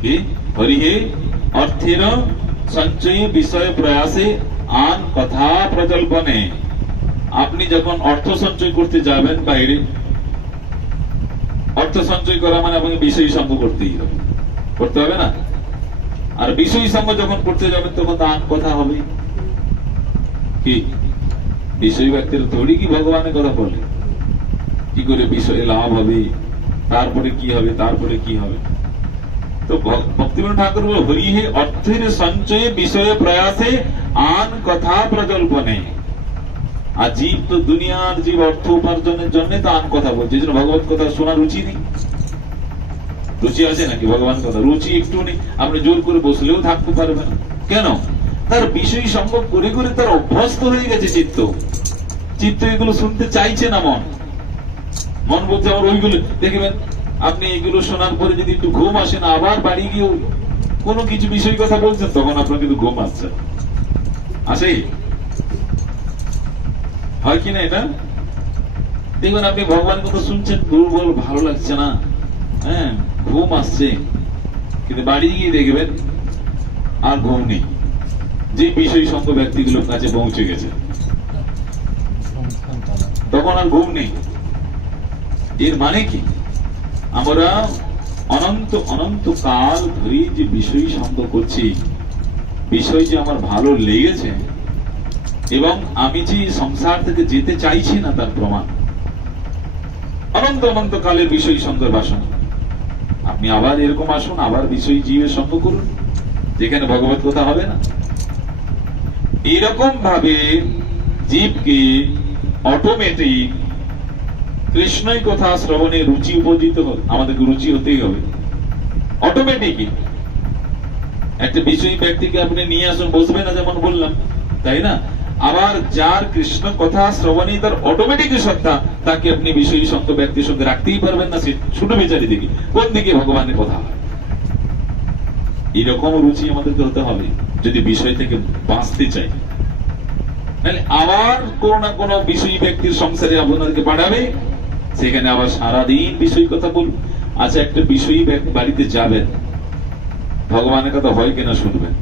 কি হরিহে অর্থের সঞ্চয়ে বিষয়ে প্রয়াসে আন কথা প্রজল্পনে। আপনি যখন অর্থ সঞ্চয় করতে যাবেন বাইরে, অর্থ সঞ্চয় করা মানে আপনাকে বিষয় সঙ্গ করতেই হবে, করতে হবে না? আর বিষয় সঙ্গ যখন করতে যাবেন তখন তো আন কথা হবে। কি বিষয় ব্যক্তির থোড়ি কি ভগবানের কথা বলে, কি করে বিষয়ে লাভ হবে, তারপরে কি হবে, তারপরে কি হবে। তো ভক্তিবিনোদ ঠাকুর বলে হরিহে অর্থের সঞ্চয়ে বিষয়ে প্রয়াসে আন কথা প্রজল্পনে। আর জীব তো দুনিয়ার জীব অর্থ উপার্জনের জন্য তো আন কথা বলছে। এই জন্য ভগবত কথা শোনার রুচি নেই। রুচি আছে নাকি ভগবান কথা? রুচি একটু নেই। আপনি জোর করে বসলেও থাকতে পারবে না। কেন? তার বিষয় সম্ভব করে করে তার অভ্যস্ত হয়ে গেছে চিত্ত। চিত্ত এগুলো শুনতে চাইছে না। মন বলছে আমার ওইগুলো দেখবেন। আপনি এগুলো শোনার পরে যদি একটু ঘুম আসে না, আবার বাড়ি গিয়েও কোনো কিছু বিষয় কথা বলছেন, তখন আপনার কিন্তু ঘুম আসছে। আসে হয় কিনা এটা? দেখবেন আপনি ভগবান কথা শুনছেন, দুর্বল, ভালো লাগছে না, হ্যাঁ ঘুম আসছে, কিন্তু বাড়ি গিয়ে দেখবেন আর ঘুম নেই। যে বিষয় সঙ্গ ব্যক্তিগুলোর কাছে পৌঁছে গেছে তখন আর ঘুম নেই। এর মানে কি? আমরা অনন্ত অনন্ত কাল ধরে যে বিষয় সঙ্গ করছি, বিষয় যে আমার ভালো লেগেছে এবং আমি যে সংসার থেকে যেতে চাইছি না তার প্রমাণ অনন্ত অনন্ত কালের বিষয় সঙ্গের বাসনা। আপনি আবার এরকম আসুন, আবার বিষয় জীবের সঙ্গ করুন যেখানে ভগবত কথা হবে না। এরকম ভাবে জীবকে অটোমেটিক কৃষ্ণই কথা শ্রবণে রুচি উপজিত হবে। আমাদেরকে রুচি হতেই হবে অটোমেটিকই। একটা বিষয়ী ব্যক্তিকে আপনি নিয়ে আসুন, বসবে না যেমন বললাম, তাই না? আবার যার কৃষ্ণ কথা শ্রবণে তার অটোমেটিক সত্তা, তাকে আপনি বিষয়ী সঙ্গ ব্যক্তির সঙ্গে রাখতেই পারবেন না। সে ছোট বিচারি দিকে কোন দিকে ভগবানের কথা হয়। এরকম রুচি আমাদেরকে হতে হবে যদি বিষয় থেকে বাঁচতে চাই। নাহলে আবার কোন না কোন বিষয়ী ব্যক্তির সংসারে আপনাদেরকে পাঠাবে, সেখানে আবার সারাদিন বিষয় কথা বলুন। আচ্ছা, একটা বিষয়ী ব্যক্তি বাড়িতে যাবেন, ভগবানের কথা হয় কিনা শুনবেন?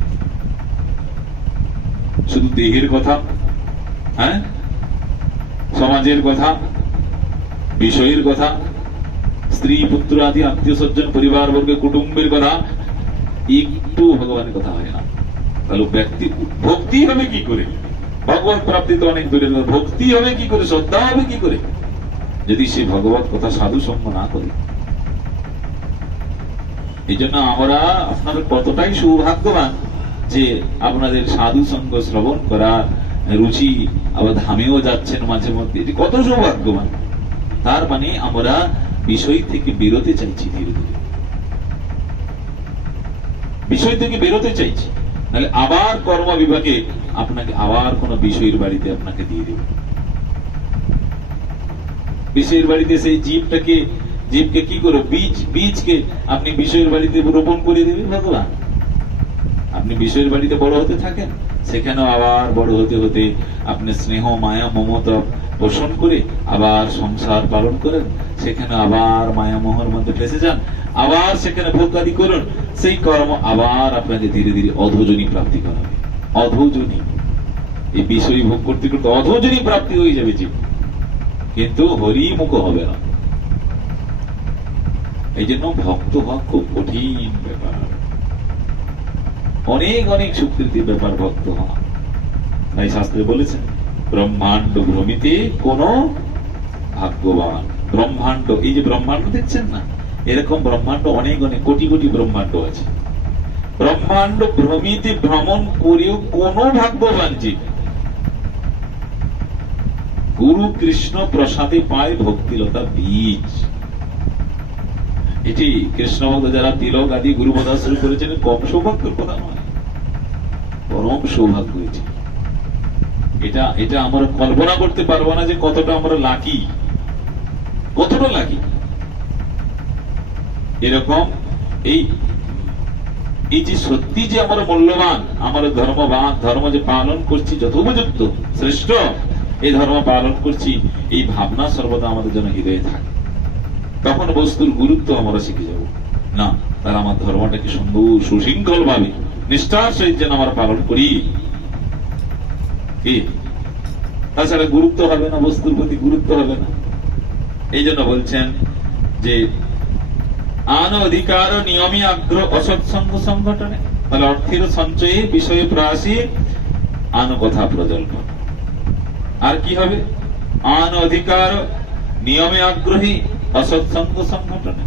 শুধু দেহের কথা, হ্যাঁ, সমাজের কথা, বিষয়ের কথা, স্ত্রী পুত্র আদি আত্মীয় স্বজন পরিবার বর্গ কুটুম্বের কথা, একটু ভগবানের কথা হয় না। তাহলে ব্যক্তি ভক্তি হবে কি করে? ভগবত প্রাপ্তি তো অনেক দূরে, ভক্তি হবে কি করে, শ্রদ্ধা হবে কি করে যদি সে ভগবত কথা সাধু সঙ্গ না করে? এই জন্য আমরা আপনাদের কতটাই সৌভাগ্যবান যে আপনাদের সাধু সঙ্গ শ্রবণ করার রুচি, আবার ধামেও যাচ্ছেন মাঝে মধ্যে, এটি কত সৌভাগ্যবান। তার মানে আমরা বিষয় থেকে বেরোতে চাইছি, ধীরে ধীরে বিষয় থেকে বেরোতে চাইছি। নাহলে আবার কর্ম বিভাগে আপনাকে আবার কোন বিষয়ের বাড়িতে আপনাকে দিয়ে দেবে। বিষয়ের বাড়িতে সেই জীবকে কি করো, বীজকে আপনি বিষয়ের বাড়িতে রোপণ করে দেবেন ভগবান। আপনি বিষয়ের বাড়িতে বড় হতে থাকেন, সেখানেও আবার বড় হতে হতে আপনি স্নেহ মায়া মমতা পোষণ করে আবার সংসার পালন করেন, সেখানে আবার মায়া মোহর মধ্যে ফেসে যান, আবার সেখানে ভোগাদি করুন, সেই কর্ম আবার আপনাকে ধীরে ধীরে অধোজনী প্রাপ্তি করাবে। অধোজনী, এই বিষয় ভোগ করতে করতে অধোজনী প্রাপ্তি হয়ে যাবে জীব, কিন্তু হরিমুখ হবে না। এই জন্য ভক্ত হওয়া খুব কঠিন ব্যাপার, অনেক অনেক স্বীকৃতির ব্যাপার ভক্ত হওয়া। তাই শাস্ত্রে বলেছেন ব্রহ্মাণ্ড ভ্রমিতে কোন ভাগ্যবান। ব্রহ্মাণ্ড, এই যে ব্রহ্মাণ্ড দেখছেন না, এরকম ব্রহ্মাণ্ড অনেক অনেক কোটি কোটি ব্রহ্মাণ্ড আছে। ব্রহ্মাণ্ড ভ্রমিতে ভ্রমণ করেও কোন ভাগ্যবান জীব গুরু কৃষ্ণ প্রসাদে পায় ভক্তিলতা বীজ। এটি কৃষ্ণ ভক্ত যারা তিলক আদি গুরু বধা শুরু করেছেন, কম সৌভাগ্যের কথা নয়, পরম সৌভাগ্য। এটা আমরা কল্পনা করতে পারবো না যে কতটা আমরা লাকি, কতটা লাকি। এরকম এই যে সত্যি যে আমরা মূল্যবান, আমরা ধর্ম যে পালন করছি যথোপযুক্ত শ্রেষ্ঠ, এই ধর্ম পালন করছি, এই ভাবনা সর্বদা আমাদের জন্য হৃদয়ে থাকে। তখন বস্তুর গুরুত্ব আমরা শিখে যাব। না, তাহলে আমার ধর্মটাকে সুন্দর সুশৃঙ্খল ভাবে নিষ্ঠার সহিত যেন আমরা পালন করি, তাছাড়া গুরুত্ব হবে না, বস্তুর প্রতি গুরুত্ব হবে না। এই জন্য বলছেন যে আন অধিকার নিয়মী আগ্রহ অসৎসঙ্গ সংগঠনে, তাহলে অর্থের সঞ্চয়ে বিষয়ে প্রাসী আন কথা প্রজল্পন। আর কি হবে? আন অধিকার নিয়মে আগ্রহী অসৎসঙ্গ সংগঠনে,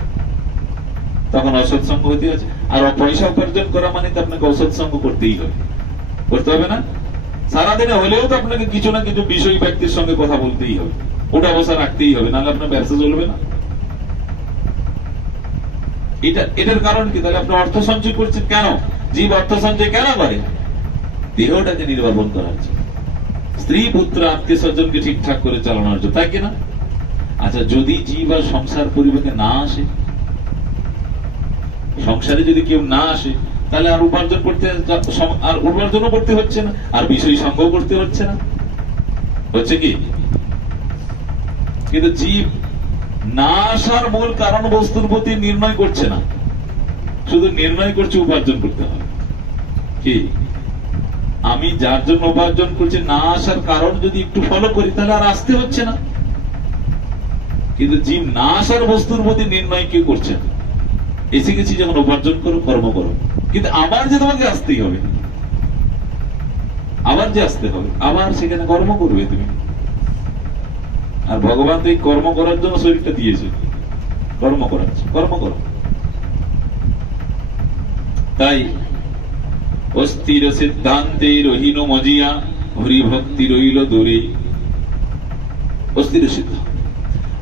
তখন অসৎসঙ্গ হতে আছে। আর পয়সা উপার্জন করা মানে তো আপনাকে অসৎসঙ্গ করতেই হবে, করতে হবে না? সারাদিনে হলেও তো আপনাকে কিছু না কিছু বিষয় ব্যক্তির সঙ্গে কথা বলতেই হবে, ওটা বসা রাখতেই হবে, নাহলে আপনার ব্যবসা চলবে না। এটার কারণ কি? তাহলে আপনি অর্থ সঞ্চয় করছেন কেন? জীব অর্থ সঞ্চয় কেন করে? দেহটাকে নির্বাপন করার জন্য, স্ত্রী পুত্র আত্মীয় স্বজনকে ঠিকঠাক করে চালানোর জন্য, তাই কিনা? আচ্ছা, যদি জীব আর সংসার পরিবেকে না আসে, সংসারে যদি কেউ না আসে, তাহলে আর উপার্জনও করতে হচ্ছে না, আর বিষয় সঙ্গ করতে হচ্ছে না, হচ্ছে কি? কিন্তু জীব না আসার মূল কারণ বস্তুর প্রতি নির্ণয় করছে না, শুধু নির্ণয় করছে উপার্জন করতে হবে। কি আমি যার জন্য উপার্জন করছি, না আসার কারণ যদি একটু ফলো করি, তাহলে আর আসতে হচ্ছে না। কিন্তু জীব না আসার বস্তুর প্রতি নির্ণয় কেউ করছে না, এসে গেছি যেমন উপার্জন করো, কর্ম করো, কিন্তু আবার যে তোমাকে আসতেই হবে, আবার যে আসতে হবে, আবার সেখানে কর্ম করবে তুমি। আর ভগবান তো এই কর্ম করার জন্য শরীরটা দিয়েছে, কর্ম করাচ্ছে, কর্ম করো। তাই অস্থির সিদ্ধান্তে রহিন মজিয়া হরিভক্তি রইল দূরে। অস্থির সিদ্ধান্ত।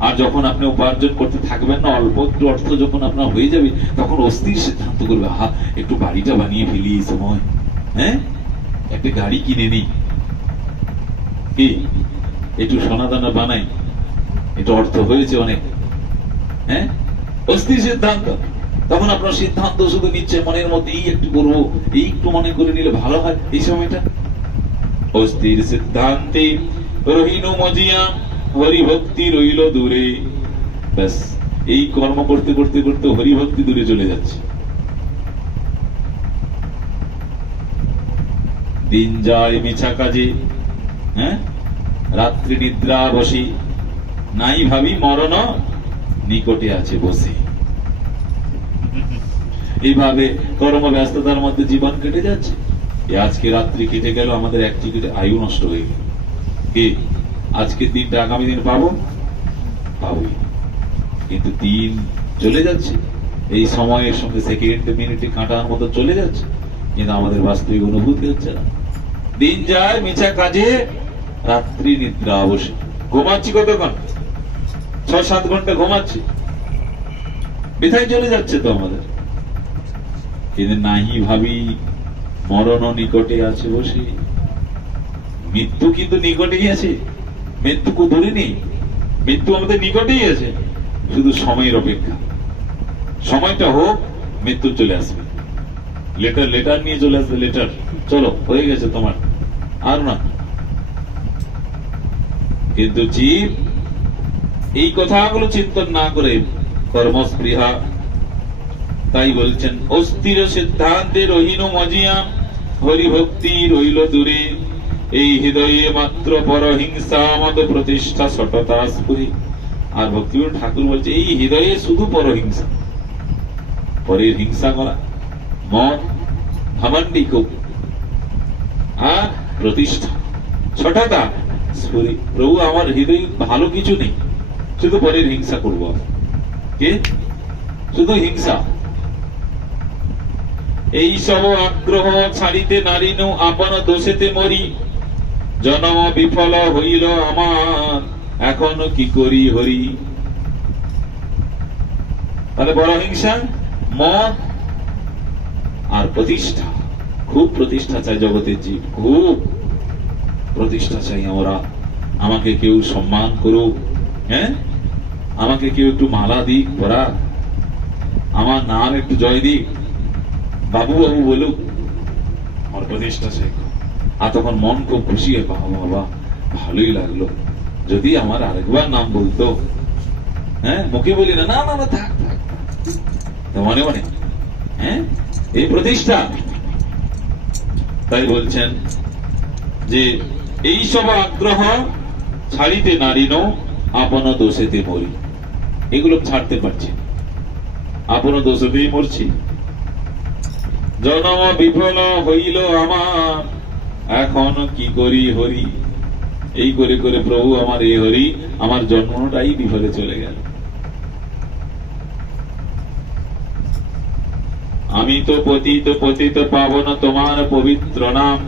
আর যখন আপনি উপার্জন করতে থাকবেন না, অল্প একটু অর্থ যখন আপনার হয়ে যাবে, তখন অস্থির সিদ্ধান্ত করবে, একটু বাড়িটা বানিয়ে ফেলি, এই সময় একটা গাড়ি কিনে নিই, কি একটু সোনাদানা বানাই, একটু অর্থ হয়েছে অনেক, অস্থির সিদ্ধান্ত। তখন আপনার সিদ্ধান্ত শুধু নিচ্ছে মনের মধ্যে, এই একটু করবো, এই একটু মনে করে নিলে ভালো হয় এই সময়টা। অস্থির সিদ্ধান্তে রহিন মজিয়া হরিভক্তি রইল দূরে। ব্যাস, এই কর্ম করতে করতে করতে হরিভক্তি দূরে চলে যাচ্ছে। দিন যায় মিছা কাজে, রাত্রি নিদ্রা বসি, নাই ভাবি মরণ নিকটে আছে বসে। এইভাবে কর্ম ব্যস্ততার মধ্যে জীবন কেটে যাচ্ছে। আজকে রাত্রি কেটে গেল, আমাদের এক টিকিট আয়ু নষ্ট হয়ে গেল। কি আজকের দিনটা আগামী দিন পাবো? পাবোই। কিন্তু দিন চলে যাচ্ছে, এই সময়ের সঙ্গে সেকেন্ড মিনিটে কাঁটার মতো চলে যাচ্ছে, কিন্তু আমাদের বাস্তবিক অনুভূতি হচ্ছে না। দিন যায় মিছা কাজে, রাত্রি নিদ্রা অবশ্যই। ঘুমাচ্ছি কতক্ষণ? 6-7 ঘন্টা ঘুমাচ্ছি, বেথায় চলে যাচ্ছে তো আমাদের। কিন্তু নাহি ভাবি মরণ নিকটে আছে বসে। মৃত্যু কিন্তু নিকটেই আছে, মৃত্যুকে দূরে নেই, মৃত্যু আমাদের নিকটেই আছে, শুধু সময়ের অপেক্ষা। সময়টা হোক, মৃত্যু চলে আসবে। লেটার নিয়ে চলে আসবে, লেটার, চলো হয়ে গেছে তোমার, আর না। কিন্তু জীব এই কথাগুলো চিন্তন না করে কর্মস্পৃহা, তাই বলছেন অস্থির সিদ্ধান্তে রহিন মজিয়া, হরিভক্তি রইল দূরে, এই হৃদয়ে মাত্র পরহিংসা মত প্রতিষ্ঠা সততা স্ফুরি। আর ভক্তিবিনোদ ঠাকুর বলছে এই হৃদয়ে শুধু পরহিংসা, পরের হিংসা করা, মন ভাবান্ডি খুব, আর প্রতিষ্ঠা সততা স্ফুরি। প্রভু আমার হৃদয়ে ভালো কিছু নেই, শুধু পরের হিংসা করবো। কে? শুধু হিংসা। এই সব আগ্রহ ছাড়িতে নারিনু আপন দোষেতে মরি, জন্ম বিফল হইল আমার এখনো কি করি হরি। তাহলে বড় হিংসা, মদ আর প্রতিষ্ঠা। খুব প্রতিষ্ঠা চাই জগতের জীব, খুব প্রতিষ্ঠা চাই আমরা। আমাকে কেউ সম্মান করুক, হ্যাঁ, আমাকে কেউ একটু মালা দিক পরা, আমার নাম একটু জয় দিক, বাবু বাবু বলুক, আমার প্রতিষ্ঠা চাই। আর তখন মন খুব খুশি হয়, বাবা বাবা ভালোই লাগলো, যদি আমার আরেকবার নাম বলতো। হ্যাঁ, মুখে বলি না, না না থাক থাক, মনে মনে, হ্যাঁ, এই প্রতিষ্ঠা। তাই বলছেন যে এই সব আগ্রহ ছাড়িতে নারিন আপন দোষেতে মরি। এগুলো ছাড়তে পারছি, আপন দোষেতেই মরছি। জন্ম বিফল হইল আমার এখন কি করি হরি। এই করে করে প্রভু আমার এই হরি, আমার জন্মটাই বিফলে চলে গেল। আমি তো পতিত পতিত পাবন তোমার পবিত্র নাম,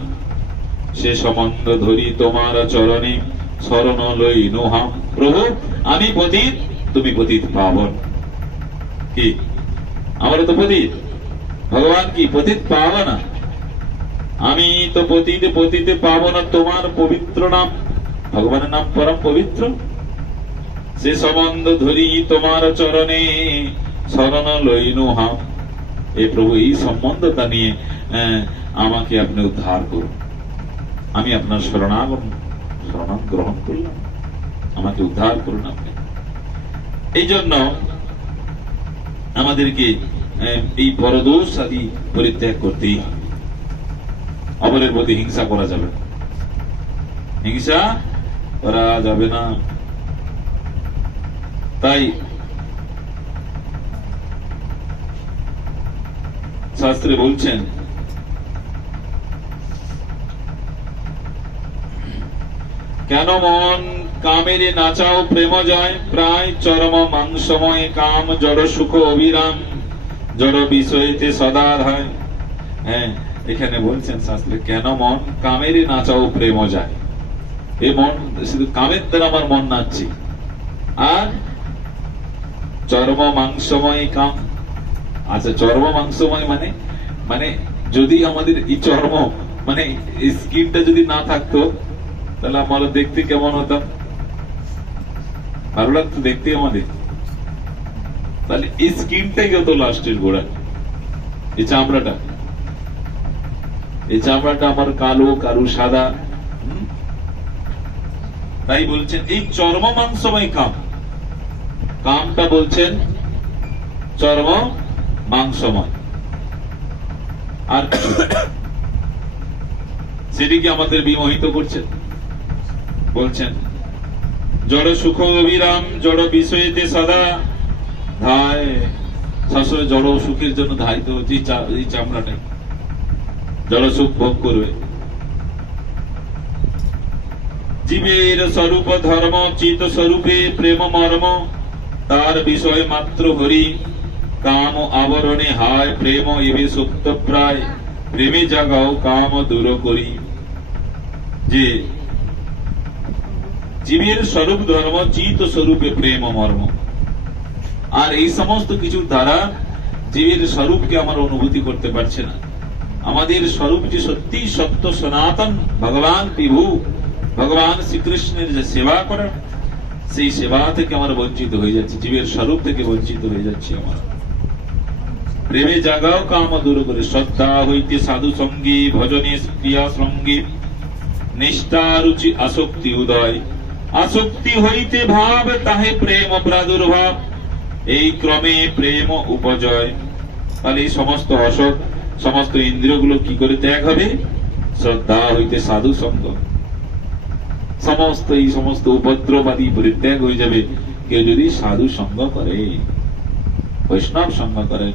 সে সম্বন্ধ ধরি তোমার চরণে শরণ লই নোহাম। প্রভু আমি পতিত, তুমি পতিত পাবন। কি আমরা তো পতিত, ভগবান কি পতিত পাবন না? আমি তো পতিতে পতিতে পাবন তোমার পবিত্র নাম, ভগবানের নাম পরম পবিত্র। সে সম্বন্ধ ধরি তোমার চরণে শরণ লই নোহাম। এই প্রভু এই সম্বন্ধটা নিয়ে আমাকে আপনি উদ্ধার করুন। আমি আপনার শরণাম গ্রহণ করলাম, আমাকে উদ্ধার করুন আপনি। এই জন্য আমাদেরকে এই পরদোষ আদি পরিত্যাগ করতেই হবে। অপরের প্রতি হিংসা করা যাবে না, হিংসা করা যাবে না। তাই শাস্ত্রে বলছেন কেন মন কামেরে নাচাও প্রেম জয়, প্রায় চরম মাংসময় কাম জড় সুখ অবিরাম, জড় বিষয়েতে সদা ধায়। হ্যাঁ, এখানে বলছেন শাস্ত্রে কেন মন কামেরে নাচাও প্রেম যায়। এই মন শুধু কামের দ্বারা আমার মন নাচছে, আর চর্ম মাংসময় কাম। আচ্ছা, চর্ম মাংসময় মানে মানে যদি আমাদের এই চর্ম মানে স্কিনটা যদি না থাকতো, তাহলে আমরা দেখতে কেমন হতাম? ভালো লাগতো দেখতে আমাদের। তাহলে এই স্কিনটাই যত লাস্টের গোড়া, এই চামড়াটা, এই চামড়াটা আমার কালো, কারু সাদা। তাই বলছেন এই চর্ম মাংসময় কাম, কামটা বলছেন চর্ম মাংসময়। আর সেটিকে আমাদের বিমোহিত করছেন। বলছেন জড় সুখ অবিরাম, জড় বিষয়েতে সদা ধায়। সবসময় জড় সুখের জন্য ধায়িত হচ্ছে এই চামড়াটাই। জলসুখ ভোগ করবে। জীবের স্বরূপ ধর্ম চিত স্বরূপে প্রেম মর্ম, তার বিষয় মাত্র হরি, কাম আবরণে হায় প্রেম এবে সুপ্ত প্রায়, প্রেমে জাগাও কাম দূর করি। যে জীবের স্বরূপ ধর্ম চিত স্বরূপে প্রেম মর্ম, আর এই সমস্ত কিছুর দ্বারা জীবের স্বরূপকে আমার অনুভূতি করতে পারছে না। আমাদের স্বরূপ যে সত্যি সত্য সনাতন ভগবান বিভু ভগবান শ্রীকৃষ্ণের যে সেবা করা, সেই সেবা থেকে আমরা বঞ্চিত হয়ে যাচ্ছি, জীবের স্বরূপ থেকে বঞ্চিত হয়ে যাচ্ছি। আমার প্রেমে জাগাও কাম দূর করে, শ্রদ্ধা হইতে সাধু সঙ্গী, ভজনে ক্রিয়া সঙ্গী, নিষ্ঠা রুচি আসক্তি উদয়, আসক্তি হইতে ভাব তাহে প্রেম প্রাদুর্ভাব, এই ক্রমে প্রেম উপজয়। তাহলে এই সমস্ত অসৎ সমস্ত ইন্দ্রিয়গুলো কি করে ত্যাগ হবে? শ্রদ্ধা হইতে সাধু সঙ্গ, সমস্ত এই সমস্ত উপদ্রবাদী পরিত্যাগ হয়ে যাবে কেউ যদি সাধু সঙ্গ করে, বৈষ্ণব সঙ্গ করেন।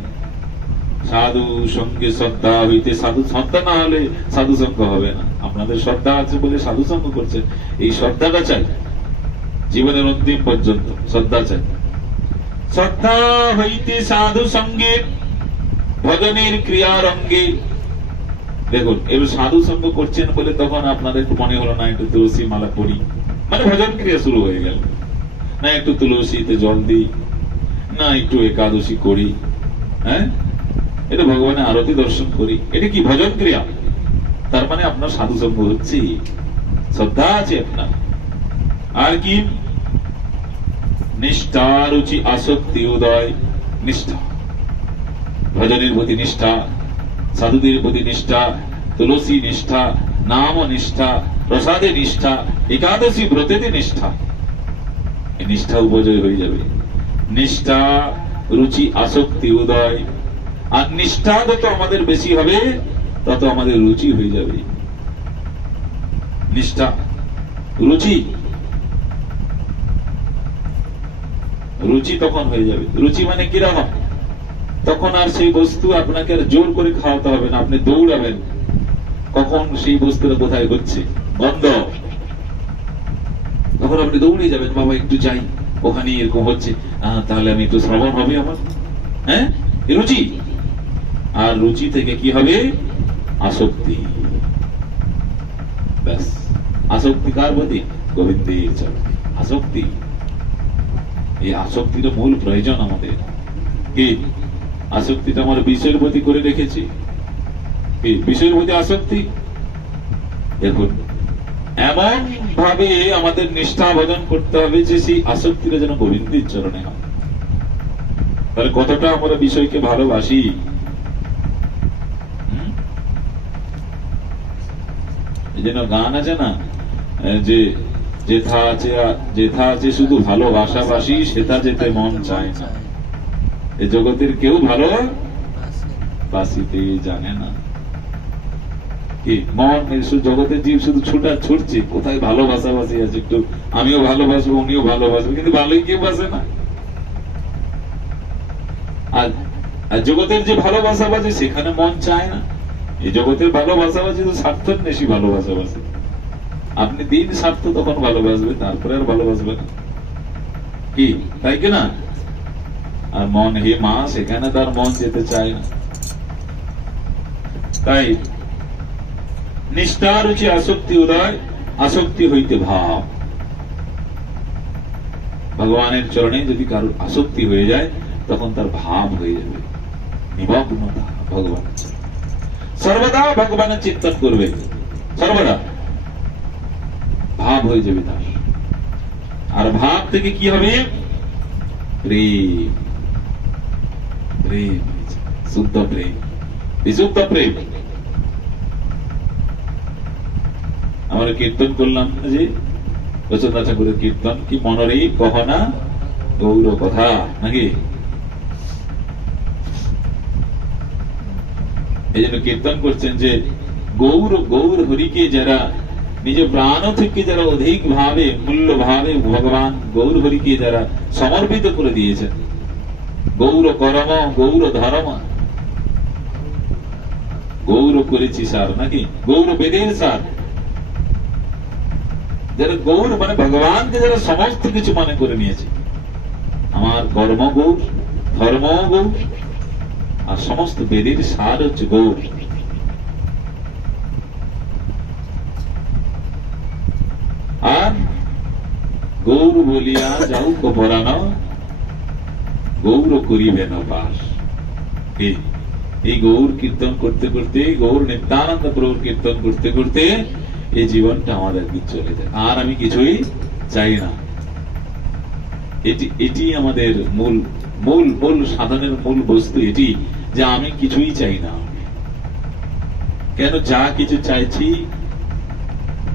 সাধু সঙ্গে শ্রদ্ধা হইতে সাধু, শ্রদ্ধা না হলে সাধু সঙ্গ হবে না। আপনাদের শ্রদ্ধা আছে বলে সাধু সঙ্গ করছে, এই শ্রদ্ধাটা চাই জীবনের অন্তিম পর্যন্ত, শ্রদ্ধা চাই। শ্রদ্ধা হইতে সাধু সঙ্গে, ভজনের ক্রিয়ার অঙ্গে। দেখুন এবার সাধু সঙ্গ করছেন বলে তখন আপনাদের মনে হলো না একটু তুলসী মালা পড়ি, মানে ভজন ক্রিয়া শুরু হয়ে গেল, না একটু তুলসীতে জল দিই, না একটু একাদশী করি, হ্যাঁ এটা ভগবানের আরতি দর্শন করি, এটা কি ভজন ক্রিয়া? তার মানে আপনার সাধু সঙ্গ হচ্ছে, শ্রদ্ধা আছে আপনার। আর কি? নিষ্ঠা রুচি আসক্তি উদয়, নিষ্ঠা, ভজনের প্রতি নিষ্ঠা, সাধুদের প্রতি নিষ্ঠা, তুলসী নিষ্ঠা, নাম নিষ্ঠা, প্রসাদে নিষ্ঠা, একাদশী ব্রতেতে নিষ্ঠা, এই নিষ্ঠা উপজয় হয়ে যাবে। নিষ্ঠা রুচি আসক্তি উদয়, আর নিষ্ঠা যত আমাদের বেশি হবে তত আমাদের রুচি হয়ে যাবে। নিষ্ঠা রুচি, রুচি তখন হয়ে যাবে। রুচি মানে কিরকম? তখন আর সেই বস্তু আপনাকে আর জোর করে খাওয়াতে হবে না, আপনি দৌড়াবেন কখন সেই বস্তুটা কোথায় হচ্ছে, বন্ধ, তখন আপনি দৌড়ে যাবেন, বাবা একটু যাই ওখানে এরকম হচ্ছে, তাহলে আমি একটু শ্রবণ হবে আমার, হ্যাঁ রুচি। আর রুচি থেকে কি হবে? আসক্তি। ব্যাস, আসক্তি কার প্রতি? গোবিন্দের চরণে আসক্তি। এই আসক্তির মূল প্রয়োজন আমাদের কি? আসক্তিটা আমার বিষয়ের প্রতি করে রেখেছি, বিষয়ের প্রতি আসক্তি। দেখুন এমন ভাবে আমাদের নিষ্ঠা ভজন করতে হবে যে সেই আসক্তিটা যেন গোবিন্দের চরণে হয়। তাহলে কতটা আমরা বিষয়কে ভালোবাসি। এই জন্য গান আছে না, যে যেথা আছে শুধু ভালোবাসাবাসী, সেথা যেতে মন চায় না। এই জগতের কেউ ভালো বাসিতে জানে না। কি মন জগতের জীব শুধু ছুটছে কোথায় ভালোবাসাবাসি আছে, একটু আমিও ভালোবাসবো উনিও ভালোবাসবো, কিন্তু ভালোই কেউ বাসে না। আর জগতের যে ভালোবাসাবাসি সেখানে মন চায় না। এই জগতের ভালোবাসাবাসি তো স্বার্থের বেশি ভালোবাসাবাসি। আপনি দিন স্বার্থ তখন ভালোবাসবে, তারপরে আর ভালোবাসবে না, কি তাই কিনা? আর মন হে মা, সেখানে তার মন যেতে চায় না। তাই নিষ্ঠা রুচি আসক্তি উদয়, আসক্তি হইতে ভাব। ভগবানের চরণে যদি কারোর আসক্তি হয়ে যায় তখন তার ভাব হয়ে যাবে, নিমগ্নতা ভগবানের চরণে, সর্বদা ভগবানের চিন্তন করবে, সর্বদা ভাব হয়ে যাবে তার। আর ভাব থেকে কি হবে? প্রেম, প্রেম, শুদ্ধ প্রেম, বিশুদ্ধ প্রেম। আমরা কীর্তন করলাম যে রচনা ঠাকুরের কীর্তন, কি মনরে কহনা গৌর কথা, নাকি? এই জন্য কীর্তন করছেন যে গৌর গৌর হরিকে যারা নিজ প্রাণ থেকে যারা অধিক ভাবে মূল্য ভাবে ভগবান গৌর হরিকে যারা সমর্পিত করে দিয়েছেন, গৌর করম গৌর ধর্ম, গৌর করেছি সার, নাকি গৌর বেদের সার। যারা গৌর মানে ভগবানকে যারা সমস্ত কিছু মনে করে নিয়েছে, আমার কর্ম গৌর, ধর্ম গৌর, আর সমস্ত বেদের সার হচ্ছে গৌর। আর গৌর বলিয়া যাও কপরান, গৌর করিবেন বাস। এই গৌর কীর্তন করতে করতে, গৌর নিত্যানন্দ প্রভুর কীর্তন করতে করতে এই জীবনটা আমাদের চলে যায়। আর আমি কিছুই চাই না। এটি আমাদের মূল মূল মূল সাধনের মূল বস্তু এটি, যে আমি কিছুই চাই না। কেন? যা কিছু চাইছি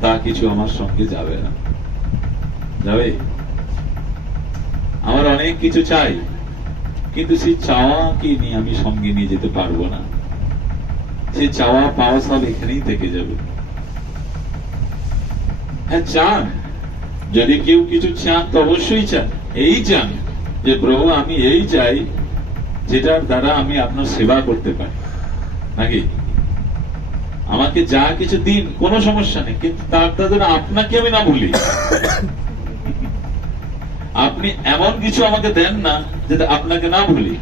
তা কিছু আমার সঙ্গে যাবে না। যাবে? আমার অনেক কিছু চাই, কিন্তু সেই চাওয়াকে নিয়ে আমি সঙ্গে নিয়ে যেতে পারবো না। সেই চাওয়া পাওয়া সব এখানেই থেকে যাবে। হ্যাঁ, চান, যদি কেউ কিছু চান তো অবশ্যই চান, এই চান যে প্রভু আমি এই চাই যেটার দ্বারা আমি আপনার সেবা করতে পারি, নাকি? আমাকে যা কিছু দিন, কোনো সমস্যা নেই, কিন্তু তার দ্বারা আপনাকে আমি না ভুলি। আপনি এমন কিছু আমাকে দেন না যেটা আপনাকে না ভুলি।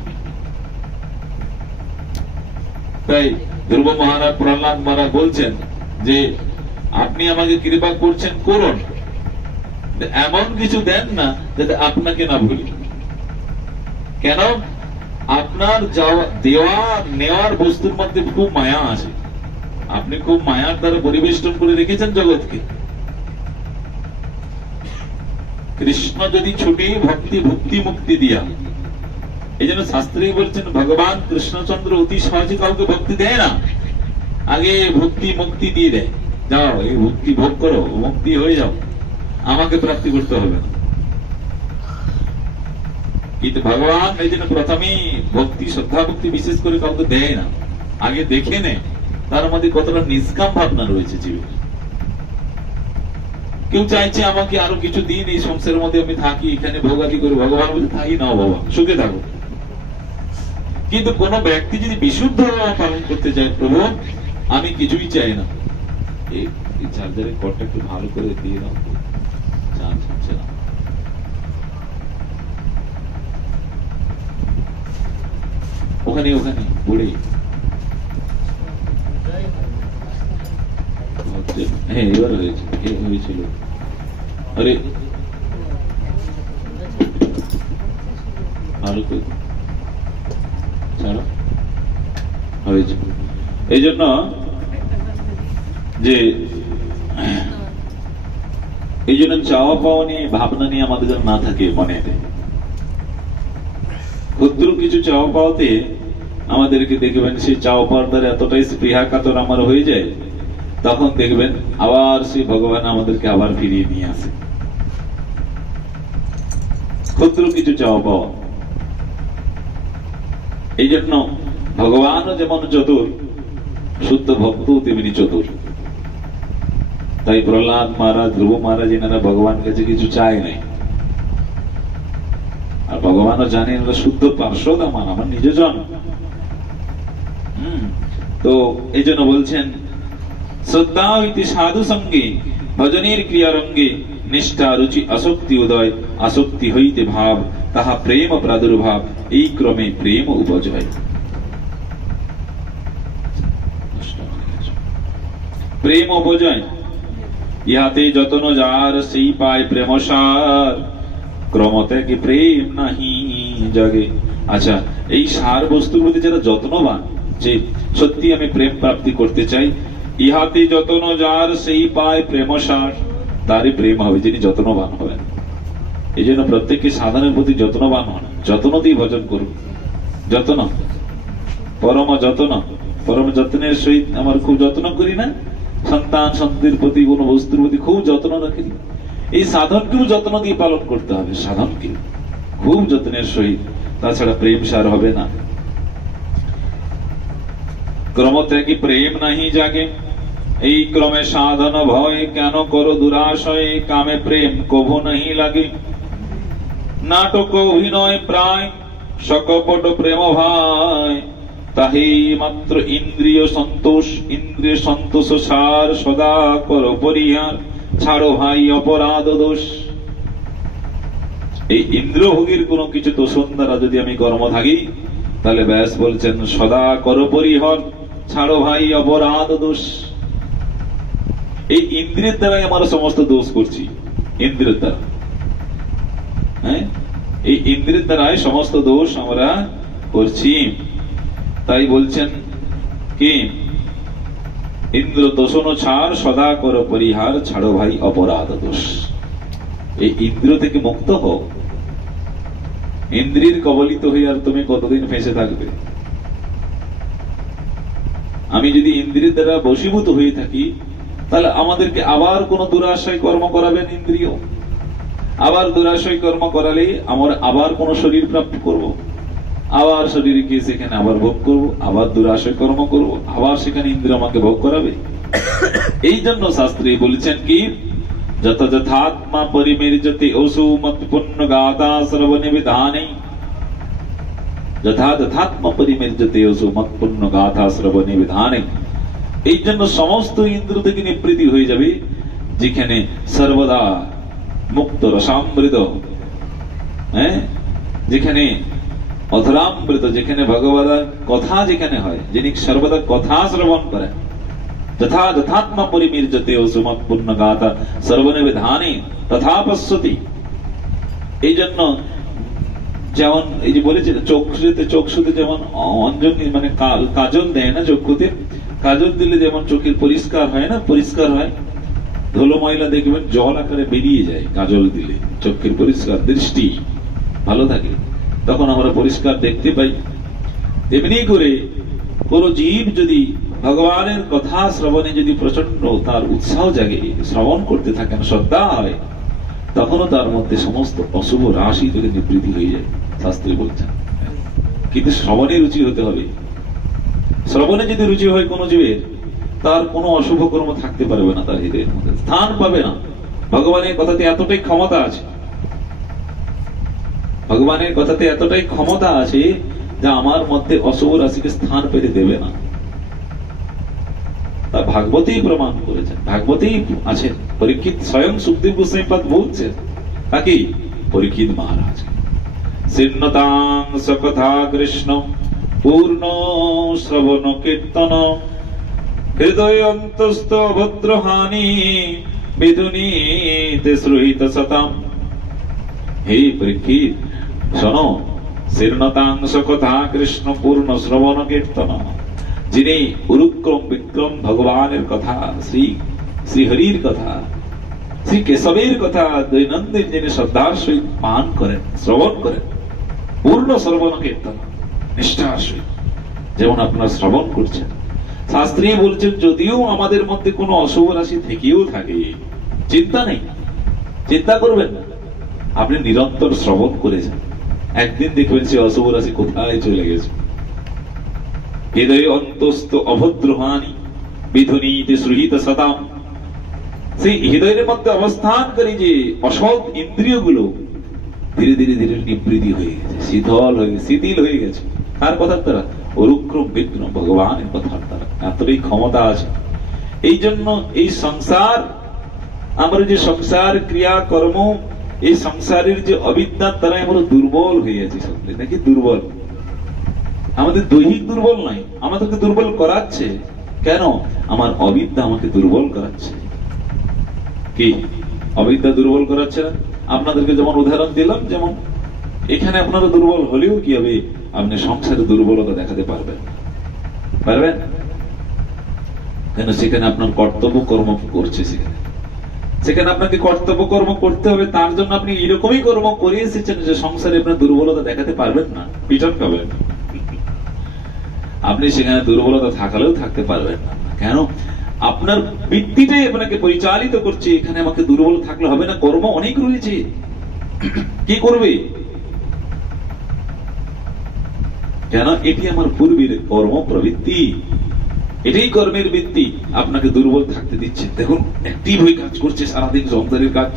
তাই ধ্রুব মহারাজ, প্রহ্লাদ মহারাজ বলছেন যে আপনি আমাকে কৃপা করছেন, করুন, এমন কিছু দেন না যাতে আপনাকে না ভুলি। কেন? আপনার দেওয়া নেওয়ার বস্তুর মধ্যে খুব মায়া আছে। আপনি খুব মায়ার দ্বারা পরিবেষ্টন করে রেখেছেন জগৎকে। কৃষ্ণ যদি ছুটে ভক্তি মুক্তি দিয়া, এই জন্য শাস্ত্রী বলছেন ভগবান কৃষ্ণচন্দ্র অতি সহজে কাউকে ভক্তি দেয় না, আগে ভক্তি মুক্তি দিয়ে দেয়। যাও, এই ভক্তি ভোগ করো, মুক্তি হয়ে যাও, আমাকে প্রাপ্তি করতে হবে না। কিন্তু ভগবান এই জন্য প্রথমেই ভক্তি, শ্রদ্ধা ভক্তি বিশেষ করে কাউকে দেয় না, আগে দেখে নেয় তার মধ্যে কতটা নিষ্কাম ভাবনা রয়েছে জীবনে। কেউ চাইছে আমাকে আরো কিছু দিন এই সংসারের মধ্যে আমি থাকি, এখানে ভোগাদি করে, ভগবান বলছে থাকি নাও বাবা, সুখে থাকো। কিন্তু কোন ব্যক্তি যদি বিশুদ্ধ পালন করতে চায়, প্রভু আমি কিছুই চাই না, এই চার্জারের কর্ডটা একটু ভালো করে দিয়ে দাও, চার্জ হচ্ছে না। ওখানে ওখানে পড়ে, হ্যাঁ এবার হয়েছিল। আরে ভালো করে ছাড়ো, হয়েছে। এই জন্য যে চাওয়া পাওয়া নিয়ে ভাবনা নিয়ে আমাদের যেন না থাকে মনে। ক্ষুদ্র কিছু চাওয়া পাওয়াতে আমাদেরকে দেখবেন সেই চাওয়া পাওয়ার দ্বারা এতটাই স্পৃহা কাতর আমার হয়ে যায়, তখন দেখবেন আবার সেই ভগবান আমাদেরকে আবার ফিরিয়ে নিয়ে আসে। ক্ষুদ্র কিছু চাওয়া পাওয়া, এই জন্য ভগবানও যেমন চতুর, শুদ্ধ ভক্ত তেমনি চতুর। তাই প্রহ্লাদ মহারাজ, ধ্রুব মহারাজ এনারা ভগবানের কাছে কিছু চায় নাই। আর ভগবানও জানেন এরা শুদ্ধ পার্শ্বদ, আমার নিজজন। তো এই জন্য বলছেন শ্রদ্ধা হইতে সাধু সঙ্গে, ভজনের ক্রিয়ারঙ্গে, নিষ্ঠা রুচি আসক্তি উদয়, আসক্তি হইতে ভাব, তাহা প্রেম প্রাদুর্ভাব, এই ক্রমে প্রেম উপজয়। প্রেম উপজয়, ইহাতে যতন যার সেই পায় প্রেমসার, ক্রমতে কি প্রেম নাহি জাগে। আচ্ছা, এই সার বস্তুর প্রতি যারা যত্নবান, যে সত্যি আমি প্রেম প্রাপ্তি করতে চাই, ইহাতে যতন যার সেই পায় প্রেমসার, তারই প্রেম হবে যিনি যত্নবান হবেন। এই জন্য প্রত্যেককে সাধনের প্রতি যত্নবান হন, যত্ন দিয়ে ভজন করুন। যত্ন, পরম যত্ন, পরম যত্নের সহিত আমার খুব যত্ন করি না, সন্তান সন্তানের প্রতি, কোন বস্তুর প্রতি খুব যত্ন রাখি। এই সাধনকেও যত্ন দিয়ে পালন করতে হবে, সাধনকে খুব যত্নের সহিত, তাছাড়া প্রেম সার হবে না। ক্রমতে কি প্রেম নাহি জাগে, এই ক্রমে সাধন ভয়, কেন করো দুরাশয়, কামে প্রেম কভু নাহি লাগে। নাটক অভিনয় প্রায়, সকপট প্রেম ভাই, তাহে মাত্র ইন্দ্রিয় সন্তোষ সার সদা করো পরিহার, ছাড়ো ভাই অপরাধ দোষ। এই ইন্দ্রভোগীর কোন কিছু দোষণ দ্বারা যদি আমি কর্ম থাকি, তাহলে ব্যাস বলছেন সদা করো পরিহার, ছাড়ো ভাই অপরাধ দোষ। এই ইন্দ্রিয়ের দ্বারাই আমরা সমস্ত দোষ করছি, ইন্দ্রিয়ের দ্বারা। হ্যাঁ, এই ইন্দ্রিয়ের দ্বারাই সমস্ত দোষ আমরা করছি। তাই বলছেন কি, ইন্দ্র দোষণ ছাড় সদা করো পরিহার, ছাড়ো ভাই অপরাধ দোষ। এই ইন্দ্র থেকে মুক্ত হও। ইন্দ্রির কবলিত হয়ে আর তুমি কতদিন ফেঁসে থাকবে? আমি যদি ইন্দ্রিয়ের দ্বারা বশীভূত হয়ে থাকি, তাহলে আমাদেরকে আবার কোন দুরাশয় কর্ম করাবেন ইন্দ্রিয়। আবার দুরাশয় কর্ম করালে আমরা আবার কোন শরীর প্রাপ্ত করব, আবার শরীরে গিয়ে সেখানে আবার ভোগ করব, আবার দুরাশয় কর্ম করব, আবার সেখানে ইন্দ্রিয় আমাকে ভোগ করাবে। এই জন্য শাস্ত্রে বলেছেন কি, যত যথাত্মা পরিমের্যতে অসু মৎপুণ্য গাতা শ্রবণে বিধানে। যথা যথাত্মা পরিমের্যতে অসু মৎপুণ্য গাথা শ্রবণে বিধানে। এই জন্য সমস্ত ইন্দ্র থেকে নিবৃত্তি হয়ে যাবে, যেখানে সর্বদা মুক্ত রসামৃত, যেখানে অধরামৃত, যেখানে ভগবত কথা যেখানে হয়, যিনি সর্বদা কথা শ্রবণ করেন। যথা যথাত্মা পরিমের্যতে অসু মৎপুণ্য গাথা শ্রবণে বিধানে তথা পশ্যতি। এই জন্য যেমন এই যে বলেছে চক্ষুতে যেমন অঞ্জলি মানে কাজল দেয় না, চক্ষুতে কাজল দিলে যেমন চোখের পরিষ্কার হয় না, পরিষ্কার হয়, ধুলো ময়লা দেখবেন জল আকারে বেরিয়ে যায় কাজল দিলে, চোখের পরিষ্কার দৃষ্টি ভালো থাকে, তখন আমরা পরিষ্কার দেখতে পাই। তেমনি করে কোন জীব যদি ভগবানের কথা শ্রবণে যদি প্রচন্ড তার উৎসাহ জাগে, শ্রবণ করতে থাকেন, শ্রদ্ধা হয়, তখনও তার মধ্যে সমস্ত অশুভ রাশি থেকে নিবৃত্তি হয়ে যায়, শাস্ত্রে বলছেন। কিন্তু শ্রবণে রুচি হতে হবে। শ্রবণে যদি রুচি হয় কোন জীবের, তার কোন অশুভ কর্ম থাকতে পারবে না, তার হৃদয়ের মধ্যে স্থান পাবে না। ভগবানের কথাতে এতটাই ক্ষমতা আছে, ভগবানের কথাতে এতটাই ক্ষমতা আছে যা আমার মধ্যে অশুভ রাশিকে স্থান পেতে দেবে না। তা ভাগবতেই প্রমাণ করেছেন, ভাগবতেই আছেন। পরীক্ষিত স্বয়ং সুখদেব গোস্বামী পাদ বলছেন তাকে, পরীক্ষিত মহারাজ, শৃণ্বতাং সকথা কৃষ্ণ পূর্ণ শ্রবণ কীর্তন, হৃদয় অন্তস্থ ভদ্রহানি বিধুনীতে শ্রুহিত সতাম। হে পরীক্ষিত, শোনো, শৃণ্বতাং সকথা কৃষ্ণ পূর্ণ শ্রবণ কীর্তন, যিনি উরুক্রম বিক্রম ভগবানের কথা, শ্রীহরির কথা, শ্রী কেশবের কথা দৈনন্দিন যিনি শ্রদ্ধার সহিত পান করেন, শ্রবণ করেন, পূর্ণ শ্রবণ কীর্তন, নিষ্ঠার সহিত যেমন আপনার শ্রবণ করছেন। শাস্ত্রী বলছেন, যদিও আমাদের মধ্যে কোনো অশুভ রাশি থেকেও থাকে, চিন্তা নেই, চিন্তা করবেন না, আপনি নিরন্তর শ্রবণ করেছেন, একদিন দেখবেন সে অশুভ রাশি কোথায় চলে গেছে। হৃদয় অন্তস্থ অভদ্রহানি বিধুনীতে শ্রুহিত সতাম। সেই হৃদয়ের মধ্যে অবস্থান করে যে অসৎ ইন্দ্রিয়গুলো ধীরে ধীরে ধীরে নিবৃত্তি হয়ে গেছে, শীতল হয়ে গেছে, শিথিল হয়ে গেছে। কার কথার দ্বারা? অরুক্রম বিঘ্ন ভগবানের কথার দ্বারা। এতটাই ক্ষমতা আছে। এই জন্য এই সংসার, আমরা যে সংসার ক্রিয়া কর্ম, এই সংসারের যে অবিদ্যার দ্বারা আমরা দুর্বল হয়ে আছি, নাকি দুর্বল। আমাদের দৈহিক দুর্বল নাই, আমাদেরকে দুর্বল করাচ্ছে কেন? আমার অবিদ্যা আমাকে দুর্বল করাচ্ছে। কি অবিদ্যা দুর্বল করাচ্ছে না? আপনাদেরকে যেমন উদাহরণ দিলাম, যেমন এখানে আপনারা দুর্বল হলেও কি হবে, আপনি সংসারে দুর্বলতা দেখাতে পারবেন, পারবেন কেন? সেখানে আপনার কর্তব্য কর্ম করছে, সেখানে আপনাকে কর্তব্য কর্ম করতে হবে। তার জন্য আপনি এরকমই কর্ম করে এসেছেন যে সংসারে আপনার দুর্বলতা দেখাতে পারবেন না, পিছন পাবেন। আপনি সেখানে দুর্বলতা থাকলেও থাকতে পারবেন না। কেন? আপনার বৃত্তিটাই আপনাকে পরিচালিত করছে। এখানে আমাকে দুর্বল থাকলে হবে না, কর্ম অনেক রয়েছে, কি করবে? কেন? এটি আমার পূর্বের কর্ম প্রবৃত্তি, এটাই কর্মের বৃত্তি আপনাকে দুর্বল থাকতে দিচ্ছে। দেখুন, অ্যাক্টিভ হয়ে কাজ করছে সারাদিন, সংসারের কাজ,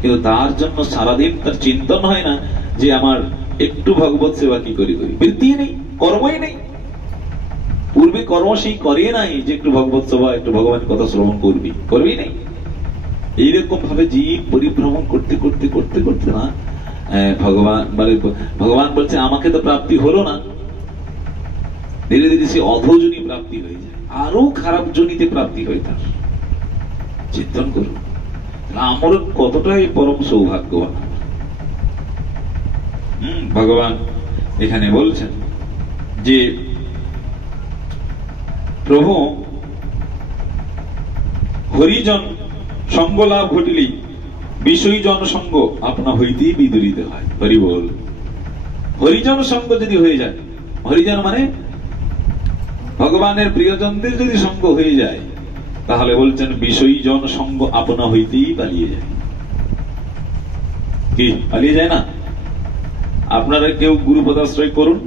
কিন্তু তার জন্য সারাদিন তার চিন্তন হয় না যে আমার একটু ভগবত সেবা কি করি, বৃত্তি নেই, কর্মই নেই। পূর্বে কর্ম সেই করে নাই যে একটু ভগবত সভা, একটু ভগবানের কথা শ্রবণ করবি, করবি নাই। এইরকম ভাবে জীব পরিভ্রমণ করতে করতে করতে করতে না ভগবান বলছে আমাকে তো প্রাপ্তি হলো না, ধীরে ধীরে সে অধোজনী প্রাপ্তি হয়ে যায়, আরো খারাপ জনিতে প্রাপ্তি হয় তার। চিন্তন করুন আমার কতটাই পরম সৌভাগ্যবান। ভগবান এখানে বলছেন যে প্রভু হরিজন সঙ্গ লাভ ঘটিলেই বিষয়ী জনসঙ্গ আপনা হইতেই বিদরিত হয়। হরি বল। হরিজন সঙ্গ যদি হয়ে যায়, হরিজন মানে ভগবানের প্রিয়জনদের যদি সঙ্গ হয়ে যায়, তাহলে বলছেন বিষয়ী জন সঙ্গ আপনা হইতেই পালিয়ে যায়। কি পালিয়ে যায় না? আপনারা কেউ গুরুপদাশ্রয় করুন,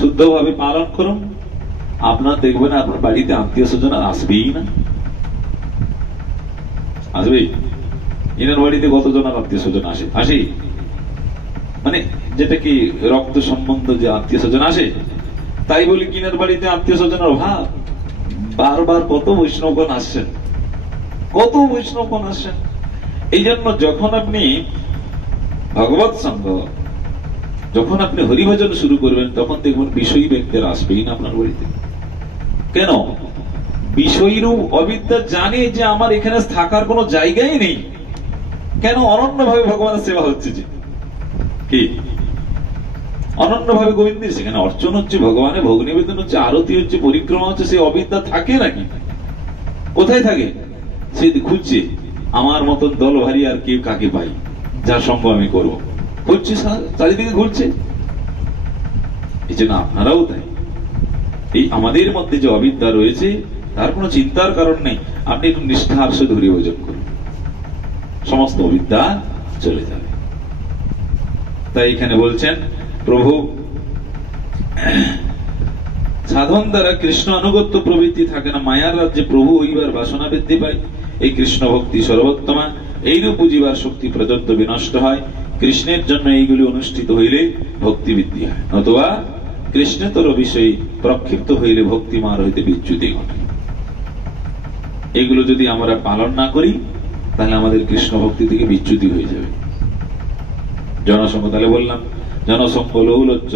শুদ্ধভাবে পালন করুন, আপনার দেখবেন আপনার বাড়িতে আত্মীয় স্বজন আর আসবেই না। আসবে? এনার বাড়িতে কতজন আত্মীয় স্বজন আসে? আসে মানে যেটা কি রক্ত সম্বন্ধ যে আত্মীয় স্বজন আসে, তাই বলি কিনার বাড়িতে আত্মীয় স্বজনের অভাব? বারবার কত বৈষ্ণবগণ আসছেন, কত বৈষ্ণবগণ আসছেন। এই জন্য যখন আপনি ভগবত সঙ্গ, যখন আপনি হরিভজন শুরু করবেন, তখন দেখবেন বিষয়ী ব্যক্তিরা আসবেই না আপনার বাড়িতে। কেন? বিষয়ীরূপ অবিদ্যা জানে যে আমার এখানে থাকার কোনো জায়গাই নেই। কেন? অনন্য ভাবে ভগবানের সেবা হচ্ছে, যে কি অনন্য ভাবে গোবিন্দের সেখানে অর্চন হচ্ছে, ভগবানের ভোগ নিবেদন হচ্ছে, আরতি হচ্ছে, পরিক্রমা হচ্ছে, সেই অবিদ্যা থাকে নাকি? কোথায় থাকে? সে খুঁজছে আমার মতন দল ভারী আর কে কাকে পাই, যার সঙ্গ আমি করবো, খুঁজছে, চারিদিকে ঘুরছে। এই জন্য আপনারাও তাই, এই আমাদের মধ্যে যে অবিদ্যা রয়েছে তার কোনো চিন্তার কারণ নেই। আপনি একটু নিষ্ঠার সাথে হরিভজন করুন, সমস্ত অবিদ্যা চলে যাবে। তাই এখানে বলছেন প্রভু সাধন দ্বারা কৃষ্ণ অনুগত্য প্রবৃত্তি থাকে না, মায়ার রাজ্যে প্রভু হইবার বাসনা বৃদ্ধি পায়। এই কৃষ্ণ ভক্তি সর্বোত্তমা, এইরূপ বুঝিবার শক্তি প্রযত্ত বিনষ্ট হয়। কৃষ্ণের জন্য এইগুলি অনুষ্ঠিত হইলে ভক্তি বৃদ্ধি হয়, নতুবা কৃষ্ণতর বিষয়ে প্রক্ষিপ্ত হইলে ভক্তিমার হইতে বিচ্যুতি ঘটে। এগুলো যদি আমরা পালন না করি, তাহলে আমাদের কৃষ্ণ ভক্তি থেকে বিচ্যুতি হয়ে যাবে। জনসঙ্গ, তাহলে বললাম জনসঙ্গ লৌলজ্জ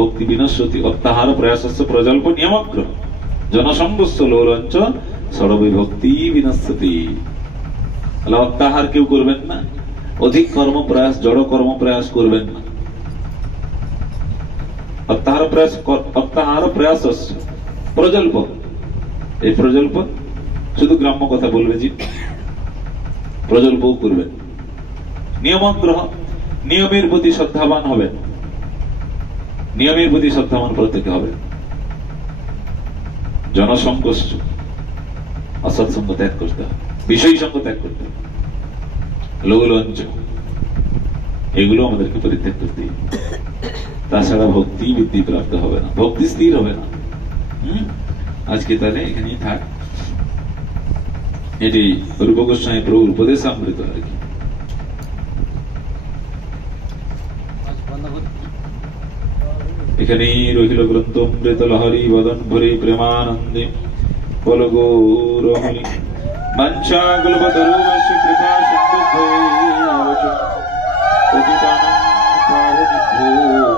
ভক্তি বিনশ্বতি অত্যাহার প্রয়াসস্য প্রজল্প নিয়মগ্র জনসঙ্গস্য লৌলঞ্চ সরবে ভক্তি বিনশ্বতি। তাহলে অত্যাহার কেউ করবেন না, অধিক কর্ম প্রয়াস, জড় কর্ম প্রয়াস করবেন না। অত্যাহার প্রয়াস প্রজল্প, এই প্রজল্প শুধু গ্রাম্য কথা বলবে জি, প্রজল্পও করবেন। নিয়মগ্রহ, নিয়মের প্রতি শ্রদ্ধাবান হবেন, নিয়মের প্রতি শ্রদ্ধাবান প্রত্যেকে হবে। জনসঙ্গ, অসৎসঙ্গ ত্যাগ করতে হবে, বিষয় সঙ্গ ত্যাগ করতে হবে, লৌলঞ্চ, এগুলো আমাদেরকে পরিত্যাগ করতে হবে। তাছাড়া ভক্তি বৃদ্ধি প্রাপ্ত হবে না, ভক্তি স্থির হবে না। আজকে তাহলে এখানেই থাক। এটি রূপ গোস্বামী প্রভুর উপদেশ আমৃত আর কি। এখানেই রহিল গ্রন্থ অমৃত লহরী বদন ভরে প্রেমানন্দে বল গৌরহরি মঞ্চা গুলবতরুবশি কৃপা সিন্ধু ভয়ে পতিতানাং পাবনেভ্যো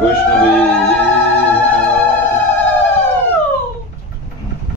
বৈষ্ণবে